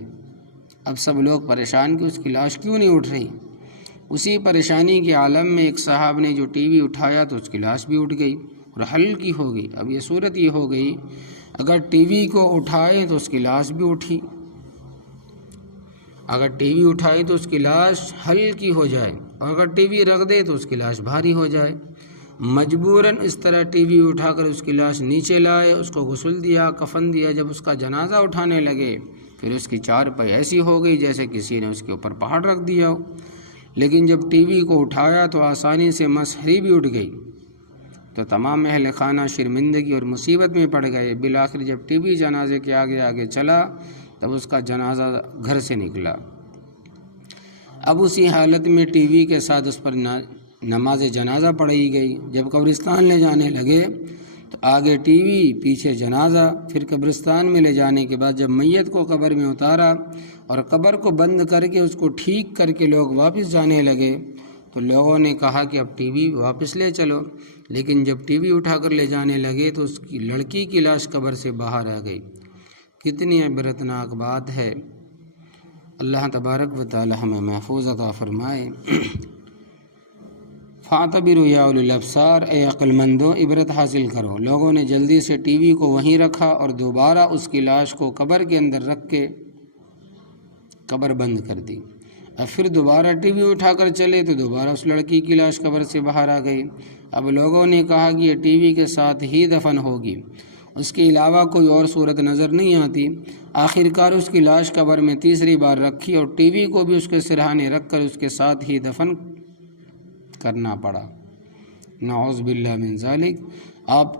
اب سب لوگ پریشان کہ اس کی لاش کیوں نہیں اٹھ رہی۔ اسی پریشانی کے عالم میں ایک صاحب نے جو ٹی وی اٹھایا تو اس کی لاش بھی اٹھ گئی اور ہلکی ہو گئی۔ اب یہ صورت یہ ہو گئی، اگر ٹی وی کو اٹھائے تو اس کی لاش بھی اٹھی، اگر ٹی وی اٹھائی تو اس کی لاش ہلکی ہو جائے، اور اگر ٹی وی رکھ دے تو اس کی لاش بھاری ہو جائے۔ مجبوراً اس طرح ٹی وی اٹھا کر اس کی لاش نیچے لائے، اس کو غسل دیا، کفن دیا۔ جب اس کا جنازہ اٹھانے لگے پھر اس کی چارپائی ایسی ہو گئی جیسے کسی نے اس کے اوپر پہاڑ رکھ دیا ہو۔ لیکن جب ٹی وی کو اٹھایا تو آسانی سے مسحری بھی اٹھ گئی، تو تمام اہل خانہ شرمندگی اور مصیبت میں پڑ گئے۔ بالآخر جب ٹی وی جنازے کے آگے آگے چلا تب اس کا جنازہ گھر سے نکلا۔ اب اسی حالت میں ٹی وی کے ساتھ اس پر نماز جنازہ پڑھی گئی۔ جب قبرستان لے جانے لگے تو آگے ٹی وی، پیچھے جنازہ۔ پھر قبرستان میں لے جانے کے بعد جب میت کو قبر میں اتارا اور قبر کو بند کر کے اس کو ٹھیک کر کے لوگ واپس جانے لگے تو لوگوں نے کہا کہ اب ٹی وی واپس لے چلو۔ لیکن جب ٹی وی اٹھا کر لے جانے لگے تو اس کی لڑکی کی لاش قبر سے باہر آ گئی۔ کتنی عبرتناک بات ہے۔ اللہ تبارک و تعالی ہمیں محفوظ عطا فرمائے۔ فاعتبروا یا اولی الابصار، اے عقل مندو عبرت حاصل کرو۔ لوگوں نے جلدی سے ٹی وی کو وہیں رکھا اور دوبارہ اس کی لاش کو قبر کے اندر رکھ کے قبر بند کر دی۔ اب پھر دوبارہ ٹی وی اٹھا کر چلے تو دوبارہ اس لڑکی کی لاش قبر سے باہر آ گئی۔ اب لوگوں نے کہا کہ یہ ٹی وی کے ساتھ ہی دفن ہوگی، اس کے علاوہ کوئی اور صورت نظر نہیں آتی۔ آخر کار اس کی لاش قبر میں تیسری بار رکھی اور ٹی وی کو بھی اس کے سرہانے رکھ کر اس کے ساتھ ہی دفن کرنا پڑا۔ نعوذ باللہ من ذالک۔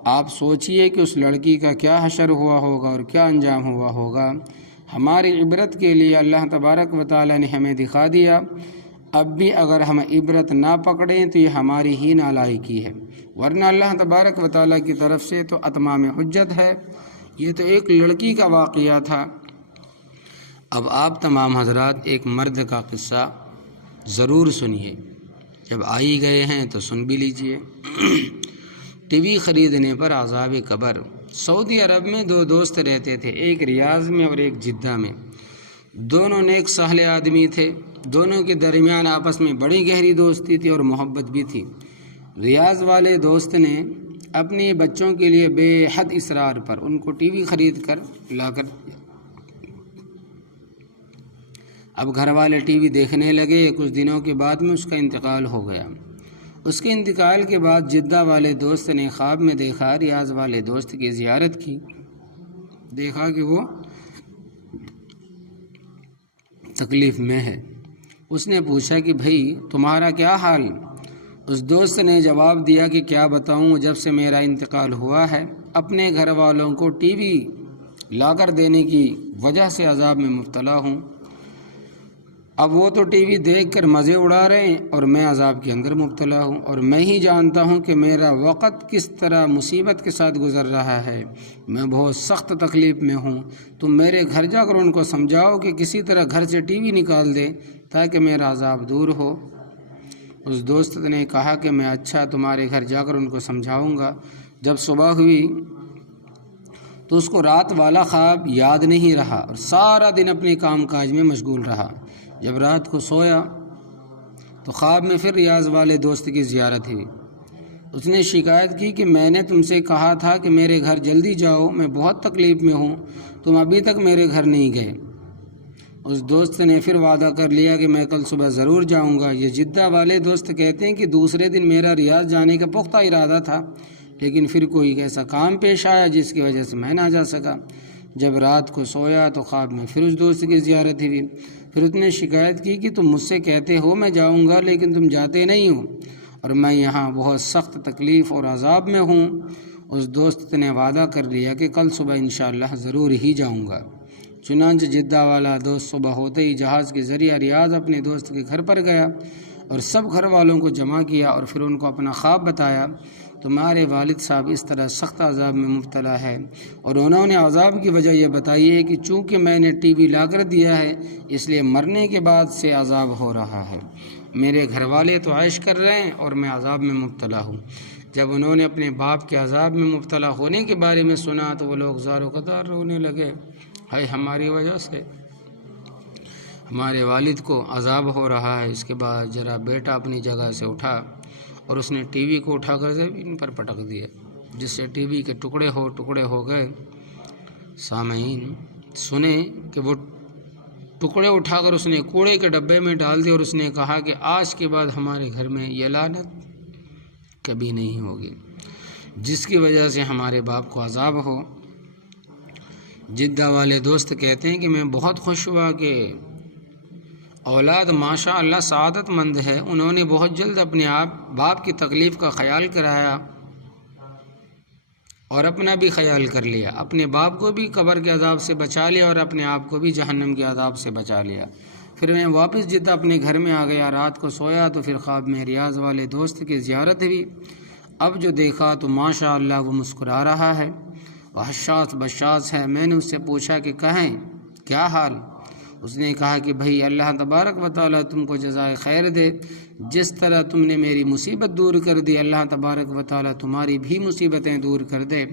آپ سوچئے کہ اس لڑکی کا کیا حشر ہوا ہوگا اور کیا انجام ہوا ہوگا۔ ہماری عبرت کے لیے اللہ تبارک و تعالی نے ہمیں دکھا دیا۔ اب بھی اگر ہم عبرت نہ پکڑیں تو یہ ہماری ہی نالائکی ہے، ورنہ اللہ تبارک و تعالی کی طرف سے تو اتمام حجت ہے۔ یہ تو ایک لڑکی کا واقعہ تھا۔ اب آپ تمام حضرات ایک مرد کا قصہ ضرور سنیے، جب آئی گئے ہیں تو سن بھی لیجئے۔ ٹی وی خریدنے پر عذاب قبر۔ سعودی عرب میں دو دوست رہتے تھے، ایک ریاض میں اور ایک جدہ میں۔ دونوں نیک صالح آدمی تھے، دونوں کے درمیان آپس میں بڑی گہری دوستی تھی اور محبت بھی تھی۔ ریاض والے دوست نے اپنے بچوں کے لیے بے حد اصرار پر ان کو ٹی وی خرید کر لا کر دیا۔ اب گھر والے ٹی وی دیکھنے لگے۔ کچھ دنوں کے بعد میں اس کا انتقال ہو گیا۔ اس کے انتقال کے بعد جدہ والے دوست نے خواب میں دیکھا، ریاض والے دوست کی زیارت کی، دیکھا کہ وہ تکلیف میں ہے۔ اس نے پوچھا کہ بھائی تمہارا کیا حال؟ اس دوست نے جواب دیا کہ کیا بتاؤں، جب سے میرا انتقال ہوا ہے اپنے گھر والوں کو ٹی وی لا کر دینے کی وجہ سے عذاب میں مبتلا ہوں۔ اب وہ تو ٹی وی دیکھ کر مزے اڑا رہے ہیں اور میں عذاب کے اندر مبتلا ہوں، اور میں ہی جانتا ہوں کہ میرا وقت کس طرح مصیبت کے ساتھ گزر رہا ہے۔ میں بہت سخت تکلیف میں ہوں۔ تم میرے گھر جا کر ان کو سمجھاؤ کہ کسی طرح گھر سے ٹی وی نکال دے تاکہ میرا عذاب دور ہو۔ اس دوست نے کہا کہ میں اچھا تمہارے گھر جا کر ان کو سمجھاؤں گا۔ جب صبح ہوئی تو اس کو رات والا خواب یاد نہیں رہا اور سارا دن اپنے کام کاج میں مشغول رہا۔ جب رات کو سویا تو خواب میں پھر ریاض والے دوست کی زیارت ہوئی۔ اس نے شکایت کی کہ میں نے تم سے کہا تھا کہ میرے گھر جلدی جاؤ، میں بہت تکلیف میں ہوں، تم ابھی تک میرے گھر نہیں گئے۔ اس دوست نے پھر وعدہ کر لیا کہ میں کل صبح ضرور جاؤں گا۔ یہ جدہ والے دوست کہتے ہیں کہ دوسرے دن میرا ریاض جانے کا پختہ ارادہ تھا، لیکن پھر کوئی ایسا کام پیش آیا جس کی وجہ سے میں نہ جا سکا۔ جب رات کو سویا تو خواب میں پھر اس دوست کی زیارت ہوئی۔ پھر اس نے شکایت کی کہ تم مجھ سے کہتے ہو میں جاؤں گا لیکن تم جاتے نہیں ہو، اور میں یہاں بہت سخت تکلیف اور عذاب میں ہوں۔ اس دوست نے وعدہ کر لیا کہ کل صبح انشاءاللہ ضرور ہی جاؤں گا۔ چنانچہ جدہ والا دوست صبح ہوتے ہی جہاز کے ذریعہ ریاض اپنے دوست کے گھر پر گیا اور سب گھر والوں کو جمع کیا اور پھر ان کو اپنا خواب بتایا۔ تمہارے والد صاحب اس طرح سخت عذاب میں مبتلا ہے، اور انہوں نے عذاب کی وجہ یہ بتائی ہے کہ چونکہ میں نے ٹی وی لا کر دیا ہے اس لیے مرنے کے بعد سے عذاب ہو رہا ہے۔ میرے گھر والے تو عیش کر رہے ہیں اور میں عذاب میں مبتلا ہوں۔ جب انہوں نے اپنے باپ کے عذاب میں مبتلا ہونے کے بارے میں سنا تو وہ لوگ زار و قطار رونے لگے، ہائے ہماری وجہ سے ہمارے والد کو عذاب ہو رہا ہے۔ اس کے بعد ذرا بیٹا اپنی جگہ سے اٹھا اور اس نے ٹی وی کو اٹھا کر زمین پر پٹک دیا، جس سے ٹی وی کے ٹکڑے ہو گئے۔ سامعین سنیں کہ وہ ٹکڑے اٹھا کر اس نے کوڑے کے ڈبے میں ڈال دیے اور اس نے کہا کہ آج کے بعد ہمارے گھر میں یہ لعنت کبھی نہیں ہوگی جس کی وجہ سے ہمارے باپ کو عذاب ہو۔ جدہ والے دوست کہتے ہیں کہ میں بہت خوش ہوا کہ اولاد ماشاء اللہ سعادت مند ہے، انہوں نے بہت جلد اپنے باپ کی تکلیف کا خیال کرایا اور اپنا بھی خیال کر لیا، اپنے باپ کو بھی قبر کے عذاب سے بچا لیا اور اپنے آپ کو بھی جہنم کے عذاب سے بچا لیا۔ پھر میں واپس جدہ اپنے گھر میں آ گیا، رات کو سویا تو پھر خواب میں ریاض والے دوست کی زیارت ہوئی۔ اب جو دیکھا تو ماشاء اللہ وہ مسکرا رہا ہے، وہ حشاش بشاش ہے۔ میں نے اس سے پوچھا کہ کہیں کیا حال؟ اس نے کہا کہ بھائی اللہ تبارک و تعالیٰ تم کو جزائے خیر دے، جس طرح تم نے میری مصیبت دور کر دی اللہ تبارک و تعالیٰ تمہاری بھی مصیبتیں دور کر دے۔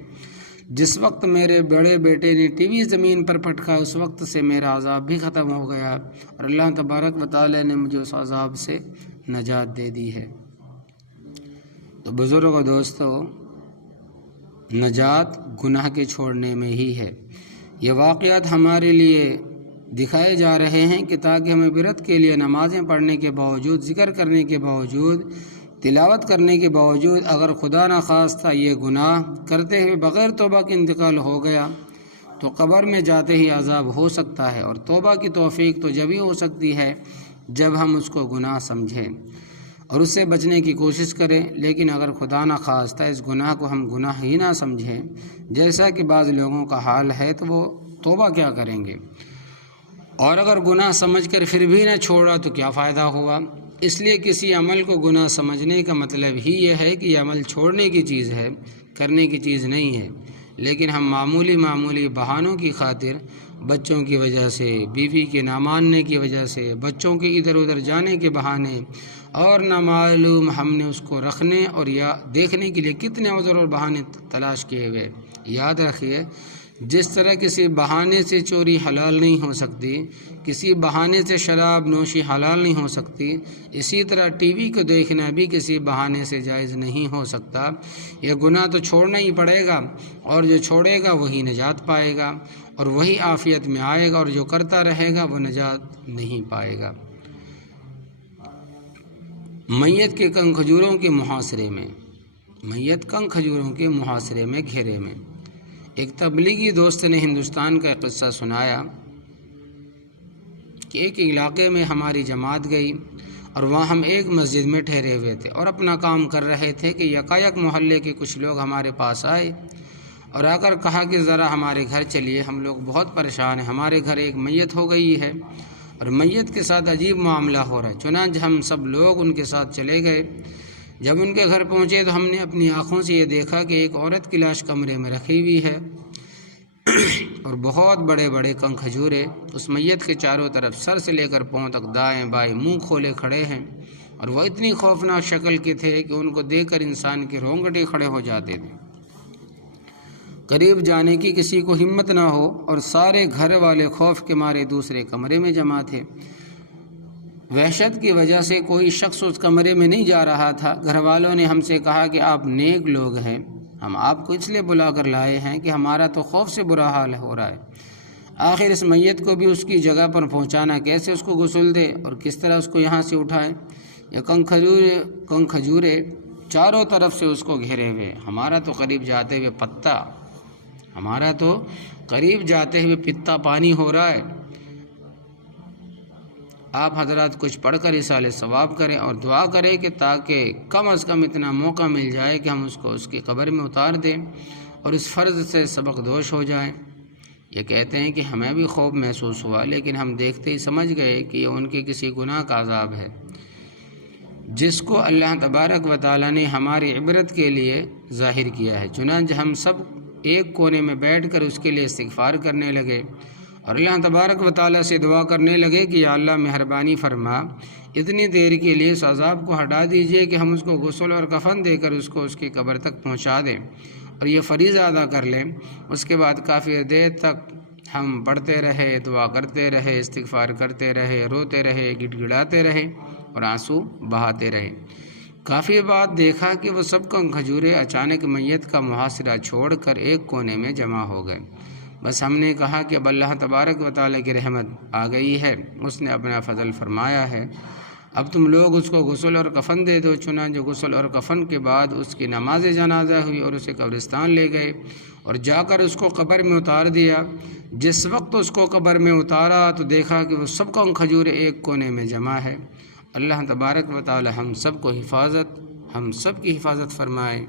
جس وقت میرے بڑے بیٹے نے ٹی وی زمین پر پٹکا اس وقت سے میرا عذاب بھی ختم ہو گیا اور اللہ تبارک و تعالیٰ نے مجھے اس عذاب سے نجات دے دی ہے۔ تو بزرگوں دوستو، نجات گناہ کے چھوڑنے میں ہی ہے۔ یہ واقعات ہمارے لیے دکھائے جا رہے ہیں کہ تاکہ ہمیں عبرت کے لیے نمازیں پڑھنے کے باوجود، ذکر کرنے کے باوجود، تلاوت کرنے کے باوجود اگر خدا نخواستہ یہ گناہ کرتے ہوئے بغیر توبہ کے انتقال ہو گیا تو قبر میں جاتے ہی عذاب ہو سکتا ہے، اور توبہ کی توفیق تو جب ہی ہو سکتی ہے جب ہم اس کو گناہ سمجھیں اور اس سے بچنے کی کوشش کریں۔ لیکن اگر خدا نخواستہ اس گناہ کو ہم گناہ ہی نہ سمجھیں، جیسا کہ بعض لوگوں کا حال ہے، تو وہ توبہ کیا کریں گے؟ اور اگر گناہ سمجھ کر پھر بھی نہ چھوڑا تو کیا فائدہ ہوا؟ اس لیے کسی عمل کو گناہ سمجھنے کا مطلب ہی یہ ہے کہ یہ عمل چھوڑنے کی چیز ہے، کرنے کی چیز نہیں ہے۔ لیکن ہم معمولی بہانوں کی خاطر، بچوں کی وجہ سے، بیوی کے نہ ماننے کی وجہ سے، بچوں کے ادھر ادھر جانے کے بہانے اور نہ معلوم ہم نے اس کو رکھنے اور یا دیکھنے کے لیے کتنے عذر اور بہانے تلاش کیے ہوئے۔ یاد رکھیے، جس طرح کسی بہانے سے چوری حلال نہیں ہو سکتی، کسی بہانے سے شراب نوشی حلال نہیں ہو سکتی، اسی طرح ٹی وی کو دیکھنا بھی کسی بہانے سے جائز نہیں ہو سکتا۔ یہ گناہ تو چھوڑنا ہی پڑے گا، اور جو چھوڑے گا وہی نجات پائے گا اور وہی عافیت میں آئے گا، اور جو کرتا رہے گا وہ نجات نہیں پائے گا۔ میت کے کنگ کھجوروں کے محاصرے میں، میت کنگ کھجوروں کے محاصرے میں، گھیرے میں، ایک تبلیغی دوست نے ہندوستان کا ایک قصہ سنایا کہ ایک علاقے میں ہماری جماعت گئی اور وہاں ہم ایک مسجد میں ٹھہرے ہوئے تھے اور اپنا کام کر رہے تھے کہ یکایک محلے کے کچھ لوگ ہمارے پاس آئے اور آ کر کہا کہ ذرا ہمارے گھر چلیے، ہم لوگ بہت پریشان ہیں، ہمارے گھر ایک میت ہو گئی ہے اور میت کے ساتھ عجیب معاملہ ہو رہا ہے۔ چنانچہ ہم سب لوگ ان کے ساتھ چلے گئے۔ جب ان کے گھر پہنچے تو ہم نے اپنی آنکھوں سے یہ دیکھا کہ ایک عورت کی لاش کمرے میں رکھی ہوئی ہے اور بہت بڑے بڑے کنگ کھجورے اس میت کے چاروں طرف سر سے لے کر پاؤں تک دائیں بائیں منہ کھولے کھڑے ہیں، اور وہ اتنی خوفناک شکل کے تھے کہ ان کو دیکھ کر انسان کے رونگٹے کھڑے ہو جاتے تھے، قریب جانے کی کسی کو ہمت نہ ہو، اور سارے گھر والے خوف کے مارے دوسرے کمرے میں جمع تھے۔ وحشت کی وجہ سے کوئی شخص اس کمرے میں نہیں جا رہا تھا۔ گھر والوں نے ہم سے کہا کہ آپ نیک لوگ ہیں، ہم آپ کو اس لیے بلا کر لائے ہیں کہ ہمارا تو خوف سے برا حال ہو رہا ہے۔ آخر اس میت کو بھی اس کی جگہ پر پہنچانا کیسے، اس کو غسل دے اور کس طرح اس کو یہاں سے اٹھائے؟ یہ کنگ کھجورے چاروں طرف سے اس کو گھیرے ہوئے، ہمارا تو قریب جاتے ہوئے پتا پانی ہو رہا ہے۔ آپ حضرات کچھ پڑھ کر اصالہ ثواب کریں اور دعا کریں کہ تاکہ کم از کم اتنا موقع مل جائے کہ ہم اس کو اس کی قبر میں اتار دیں اور اس فرض سے سبق دوش ہو جائیں۔ یہ کہتے ہیں کہ ہمیں بھی خوف محسوس ہوا، لیکن ہم دیکھتے ہی سمجھ گئے کہ یہ ان کے کسی گناہ کا عذاب ہے جس کو اللہ تبارک و تعالیٰ نے ہماری عبرت کے لیے ظاہر کیا ہے۔ چنانچہ ہم سب ایک کونے میں بیٹھ کر اس کے لیے استغفار کرنے لگے اور اللہ تبارک و تعالیٰ سے دعا کرنے لگے کہ یا اللہ مہربانی فرما، اتنی دیر کے لیے اس عذاب کو ہٹا دیجئے کہ ہم اس کو غسل اور کفن دے کر اس کو اس کی قبر تک پہنچا دیں اور یہ فریضہ ادا کر لیں۔ اس کے بعد کافی دیر تک ہم پڑھتے رہے، دعا کرتے رہے، استغفار کرتے رہے، روتے رہے، گڑ گڑاتے رہے اور آنسو بہاتے رہے۔ کافی بعد دیکھا کہ وہ سب کھجورے اچانک میت کا محاصرہ چھوڑ کر ایک کونے میں جمع ہو گئے۔ بس ہم نے کہا کہ اب اللہ تبارک و تعالیٰ کی رحمت آ گئی ہے، اس نے اپنا فضل فرمایا ہے، اب تم لوگ اس کو غسل اور کفن دے دو۔ چنانچہ غسل اور کفن کے بعد اس کی نماز جنازہ ہوئی اور اسے قبرستان لے گئے اور جا کر اس کو قبر میں اتار دیا۔ جس وقت اس کو قبر میں اتارا تو دیکھا کہ وہ سب کھجور ایک کونے میں جمع ہے۔ اللہ تبارک و تعالی ہم سب کی حفاظت فرمائے۔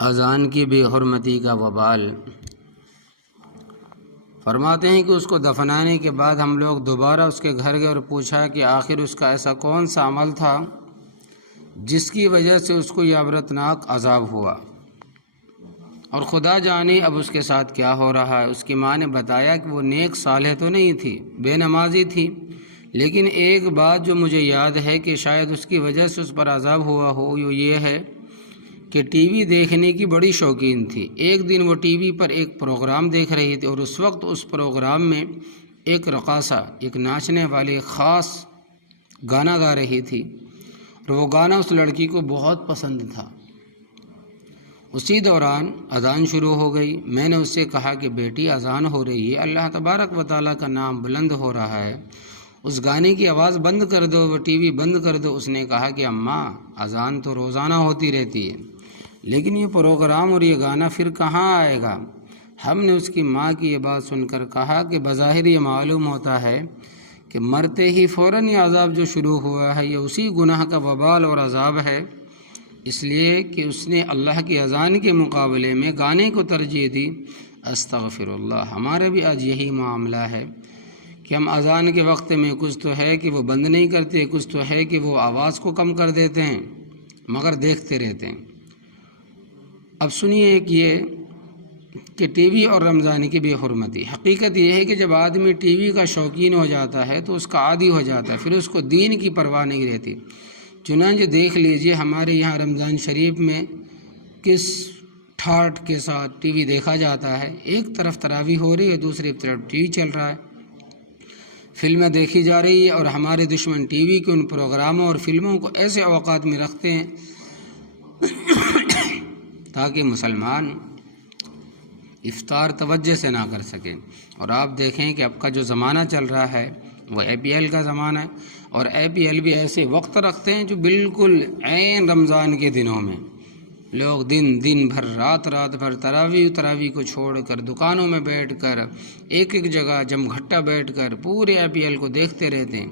اذان کی بے حرمتی کا وبال۔ فرماتے ہیں کہ اس کو دفنانے کے بعد ہم لوگ دوبارہ اس کے گھر گئے اور پوچھا کہ آخر اس کا ایسا کون سا عمل تھا جس کی وجہ سے اس کو یہ عبرتناک عذاب ہوا، اور خدا جانے اب اس کے ساتھ کیا ہو رہا ہے۔ اس کی ماں نے بتایا کہ وہ نیک صالح تو نہیں تھی، بے نمازی تھی، لیکن ایک بات جو مجھے یاد ہے کہ شاید اس کی وجہ سے اس پر عذاب ہوا ہو، یہ ہے کہ ٹی وی دیکھنے کی بڑی شوقین تھی۔ ایک دن وہ ٹی وی پر ایک پروگرام دیکھ رہی تھی اور اس وقت اس پروگرام میں ایک رقاصہ، ایک ناچنے والی خاص گانا گا رہی تھی، اور وہ گانا اس لڑکی کو بہت پسند تھا۔ اسی دوران اذان شروع ہو گئی۔ میں نے اس سے کہا کہ بیٹی اذان ہو رہی ہے، اللہ تبارک و تعالیٰ کا نام بلند ہو رہا ہے، اس گانے کی آواز بند کر دو، وہ ٹی وی بند کر دو۔ اس نے کہا کہ اماں اذان تو روزانہ ہوتی رہتی ہے، لیکن یہ پروگرام اور یہ گانا پھر کہاں آئے گا؟ ہم نے اس کی ماں کی یہ بات سن کر کہا کہ بظاہر یہ معلوم ہوتا ہے کہ مرتے ہی فوراً یہ عذاب جو شروع ہوا ہے یہ اسی گناہ کا وبال اور عذاب ہے، اس لیے کہ اس نے اللہ کی اذان کے مقابلے میں گانے کو ترجیح دی۔ استغفر اللہ۔ ہمارا بھی آج یہی معاملہ ہے کہ ہم اذان کے وقت میں کچھ تو ہے کہ وہ بند نہیں کرتے، کچھ تو ہے کہ وہ آواز کو کم کر دیتے ہیں، مگر دیکھتے رہتے ہیں۔ اب سنیے ایک یہ کہ ٹی وی اور رمضان کی بے حرمتی۔ حقیقت یہ ہے کہ جب آدمی ٹی وی کا شوقین ہو جاتا ہے تو اس کا عادی ہو جاتا ہے، پھر اس کو دین کی پرواہ نہیں رہتی۔ چنانچہ دیکھ لیجئے ہمارے یہاں رمضان شریف میں کس ٹھاٹ کے ساتھ ٹی وی دیکھا جاتا ہے۔ ایک طرف تراویح ہو رہی ہے، دوسری طرف ٹی وی چل رہا ہے، فلمیں دیکھی جا رہی ہے، اور ہمارے دشمن ٹی وی کے ان پروگراموں اور فلموں کو ایسے اوقات میں رکھتے ہیں تاکہ مسلمان افطار توجہ سے نہ کر سکیں۔ اور آپ دیکھیں کہ اب کا جو زمانہ چل رہا ہے وہ اے پی ایل کا زمانہ ہے، اور اے پی ایل بھی ایسے وقت رکھتے ہیں جو بالکل عین رمضان کے دنوں میں لوگ دن بھر رات بھر تراویح کو چھوڑ کر دکانوں میں بیٹھ کر ایک جگہ جم گھٹا بیٹھ کر پورے اے پی ایل کو دیکھتے رہتے ہیں۔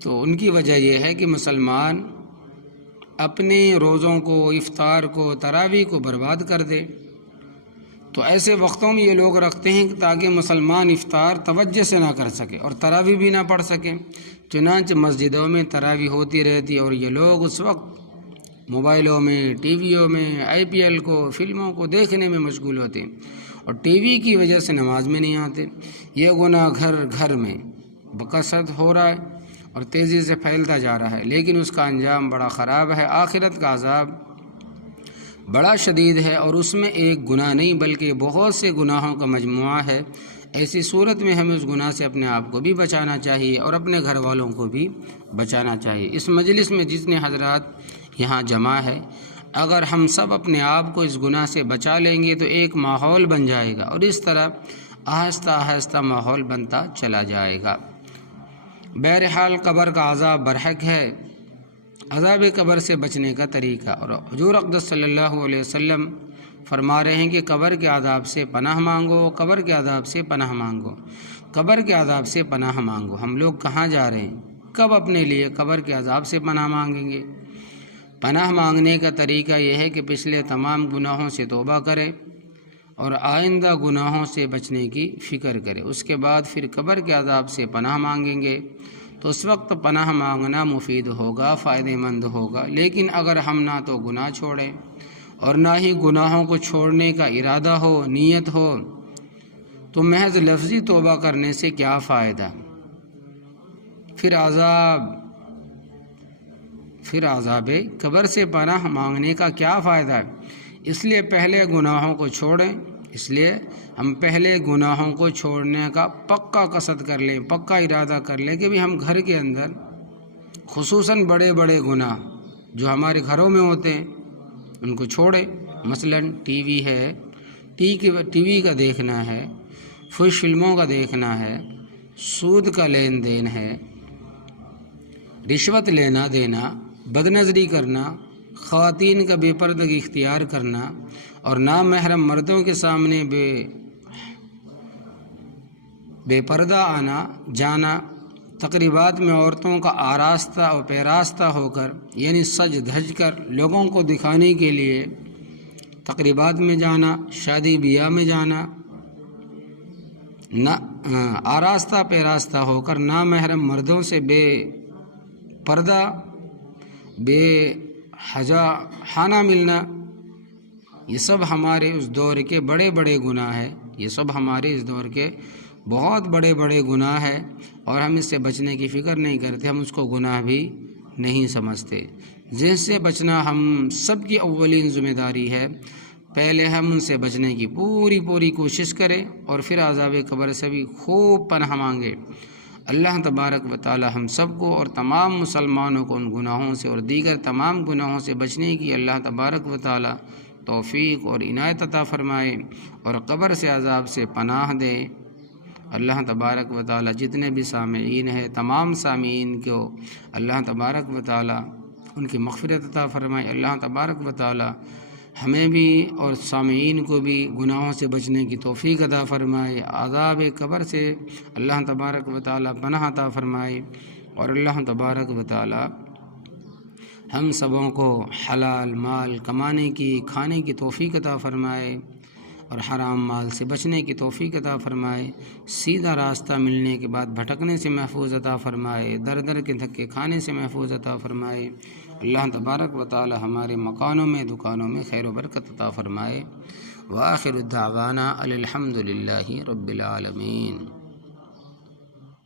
تو ان کی وجہ یہ ہے کہ مسلمان اپنے روزوں کو، افطار کو، تراویح کو برباد کر دے۔ تو ایسے وقتوں میں یہ لوگ رکھتے ہیں تاکہ مسلمان افطار توجہ سے نہ کر سکے اور تراویح بھی نہ پڑھ سکیں۔ چنانچہ مسجدوں میں تراویح ہوتی رہتی اور یہ لوگ اس وقت موبائلوں میں، ٹی ویوں میں، آئی پی ایل کو، فلموں کو دیکھنے میں مشغول ہوتے ہیں، اور ٹی وی کی وجہ سے نماز میں نہیں آتے۔ یہ گناہ گھر گھر میں بکثرت ہو رہا ہے اور تیزی سے پھیلتا جا رہا ہے، لیکن اس کا انجام بڑا خراب ہے۔ آخرت کا عذاب بڑا شدید ہے، اور اس میں ایک گناہ نہیں بلکہ بہت سے گناہوں کا مجموعہ ہے۔ ایسی صورت میں ہمیں اس گناہ سے اپنے آپ کو بھی بچانا چاہیے اور اپنے گھر والوں کو بھی بچانا چاہیے۔ اس مجلس میں جتنے حضرات یہاں جمع ہے، اگر ہم سب اپنے آپ کو اس گناہ سے بچا لیں گے تو ایک ماحول بن جائے گا، اور اس طرح آہستہ آہستہ ماحول بنتا چلا جائے گا۔ بہرحال قبر کا عذاب برحق ہے۔ عذاب قبر سے بچنے کا طریقہ، اور حضور اقدس صلی اللہ علیہ وسلم فرما رہے ہیں کہ قبر کے عذاب سے پناہ مانگو، قبر کے عذاب سے پناہ مانگو، قبر کے عذاب سے پناہ مانگو۔ ہم لوگ کہاں جا رہے ہیں؟ کب اپنے لیے قبر کے عذاب سے پناہ مانگیں گے؟ پناہ مانگنے کا طریقہ یہ ہے کہ پچھلے تمام گناہوں سے توبہ کرے اور آئندہ گناہوں سے بچنے کی فکر کرے۔ اس کے بعد پھر قبر کے عذاب سے پناہ مانگیں گے تو اس وقت پناہ مانگنا مفید ہوگا، فائدہ مند ہوگا۔ لیکن اگر ہم نہ تو گناہ چھوڑیں اور نہ ہی گناہوں کو چھوڑنے کا ارادہ ہو، نیت ہو، تو محض لفظی توبہ کرنے سے کیا فائدہ؟ پھر عذاب قبر سے پناہ مانگنے کا کیا فائدہ ہے؟ اس لیے پہلے گناہوں کو چھوڑیں، اس لیے ہم پہلے گناہوں کو چھوڑنے کا پکا قصد کر لیں، پکا ارادہ کر لیں کہ بھی ہم گھر کے اندر خصوصاً بڑے بڑے گناہ جو ہمارے گھروں میں ہوتے ہیں ان کو چھوڑیں۔ مثلاً ٹی وی ہے، ٹی وی کا دیکھنا ہے، فحش فلموں کا دیکھنا ہے، سود کا لین دین ہے، رشوت لینا دینا، بدنظری کرنا، خواتین کا بے پردگی اختیار کرنا اور نامحرم مردوں کے سامنے بے پردہ آنا جانا، تقریبات میں عورتوں کا آراستہ اور پیراستہ ہو کر یعنی سج دھج کر لوگوں کو دکھانے کے لیے تقریبات میں جانا، شادی بیاہ میں جانا، آراستہ پیراستہ ہو کر نامحرم مردوں سے بے پردہ بے حجا ملنا، یہ سب ہمارے اس دور کے بڑے بڑے گناہ ہیں، یہ سب ہمارے اس دور کے بہت بڑے بڑے گناہ ہیں، اور ہم اس سے بچنے کی فکر نہیں کرتے، ہم اس کو گناہ بھی نہیں سمجھتے، جن سے بچنا ہم سب کی اولین ذمہ داری ہے۔ پہلے ہم ان سے بچنے کی پوری کوشش کریں اور پھر عذاب قبر سے بھی خوب پناہ مانگے۔ اللہ تبارک و تعالی ہم سب کو اور تمام مسلمانوں کو ان گناہوں سے اور دیگر تمام گناہوں سے بچنے کی اللہ تبارک و تعالی توفیق اور عنایت عطا فرمائے اور قبر سے عذاب سے پناہ دے۔ اللہ تبارک و تعالی جتنے بھی سامعین ہیں تمام سامعین کو اللہ تبارک و تعالی ان کی مغفرت عطا فرمائے۔ اللہ تبارک و تعالی ہمیں بھی اور سامعین کو بھی گناہوں سے بچنے کی توفیق عطا فرمائے، عذاب قبر سے اللہ تبارک و تعالی پناہ عطا فرمائے، اور اللہ تبارک و تعالی ہم سبوں کو حلال مال کمانے کی کھانے کی توفیق عطا فرمائے اور حرام مال سے بچنے کی توفیق عطا فرمائے، سیدھا راستہ ملنے کے بعد بھٹکنے سے محفوظ عطا فرمائے، در در کے دھکے کھانے سے محفوظ عطا فرمائے۔ اللہ تبارک و تعالی ہمارے مکانوں میں دکانوں میں خیر و برکت عطا فرمائے۔ وآخر الدعوانا الحمد للہ رب العالمین۔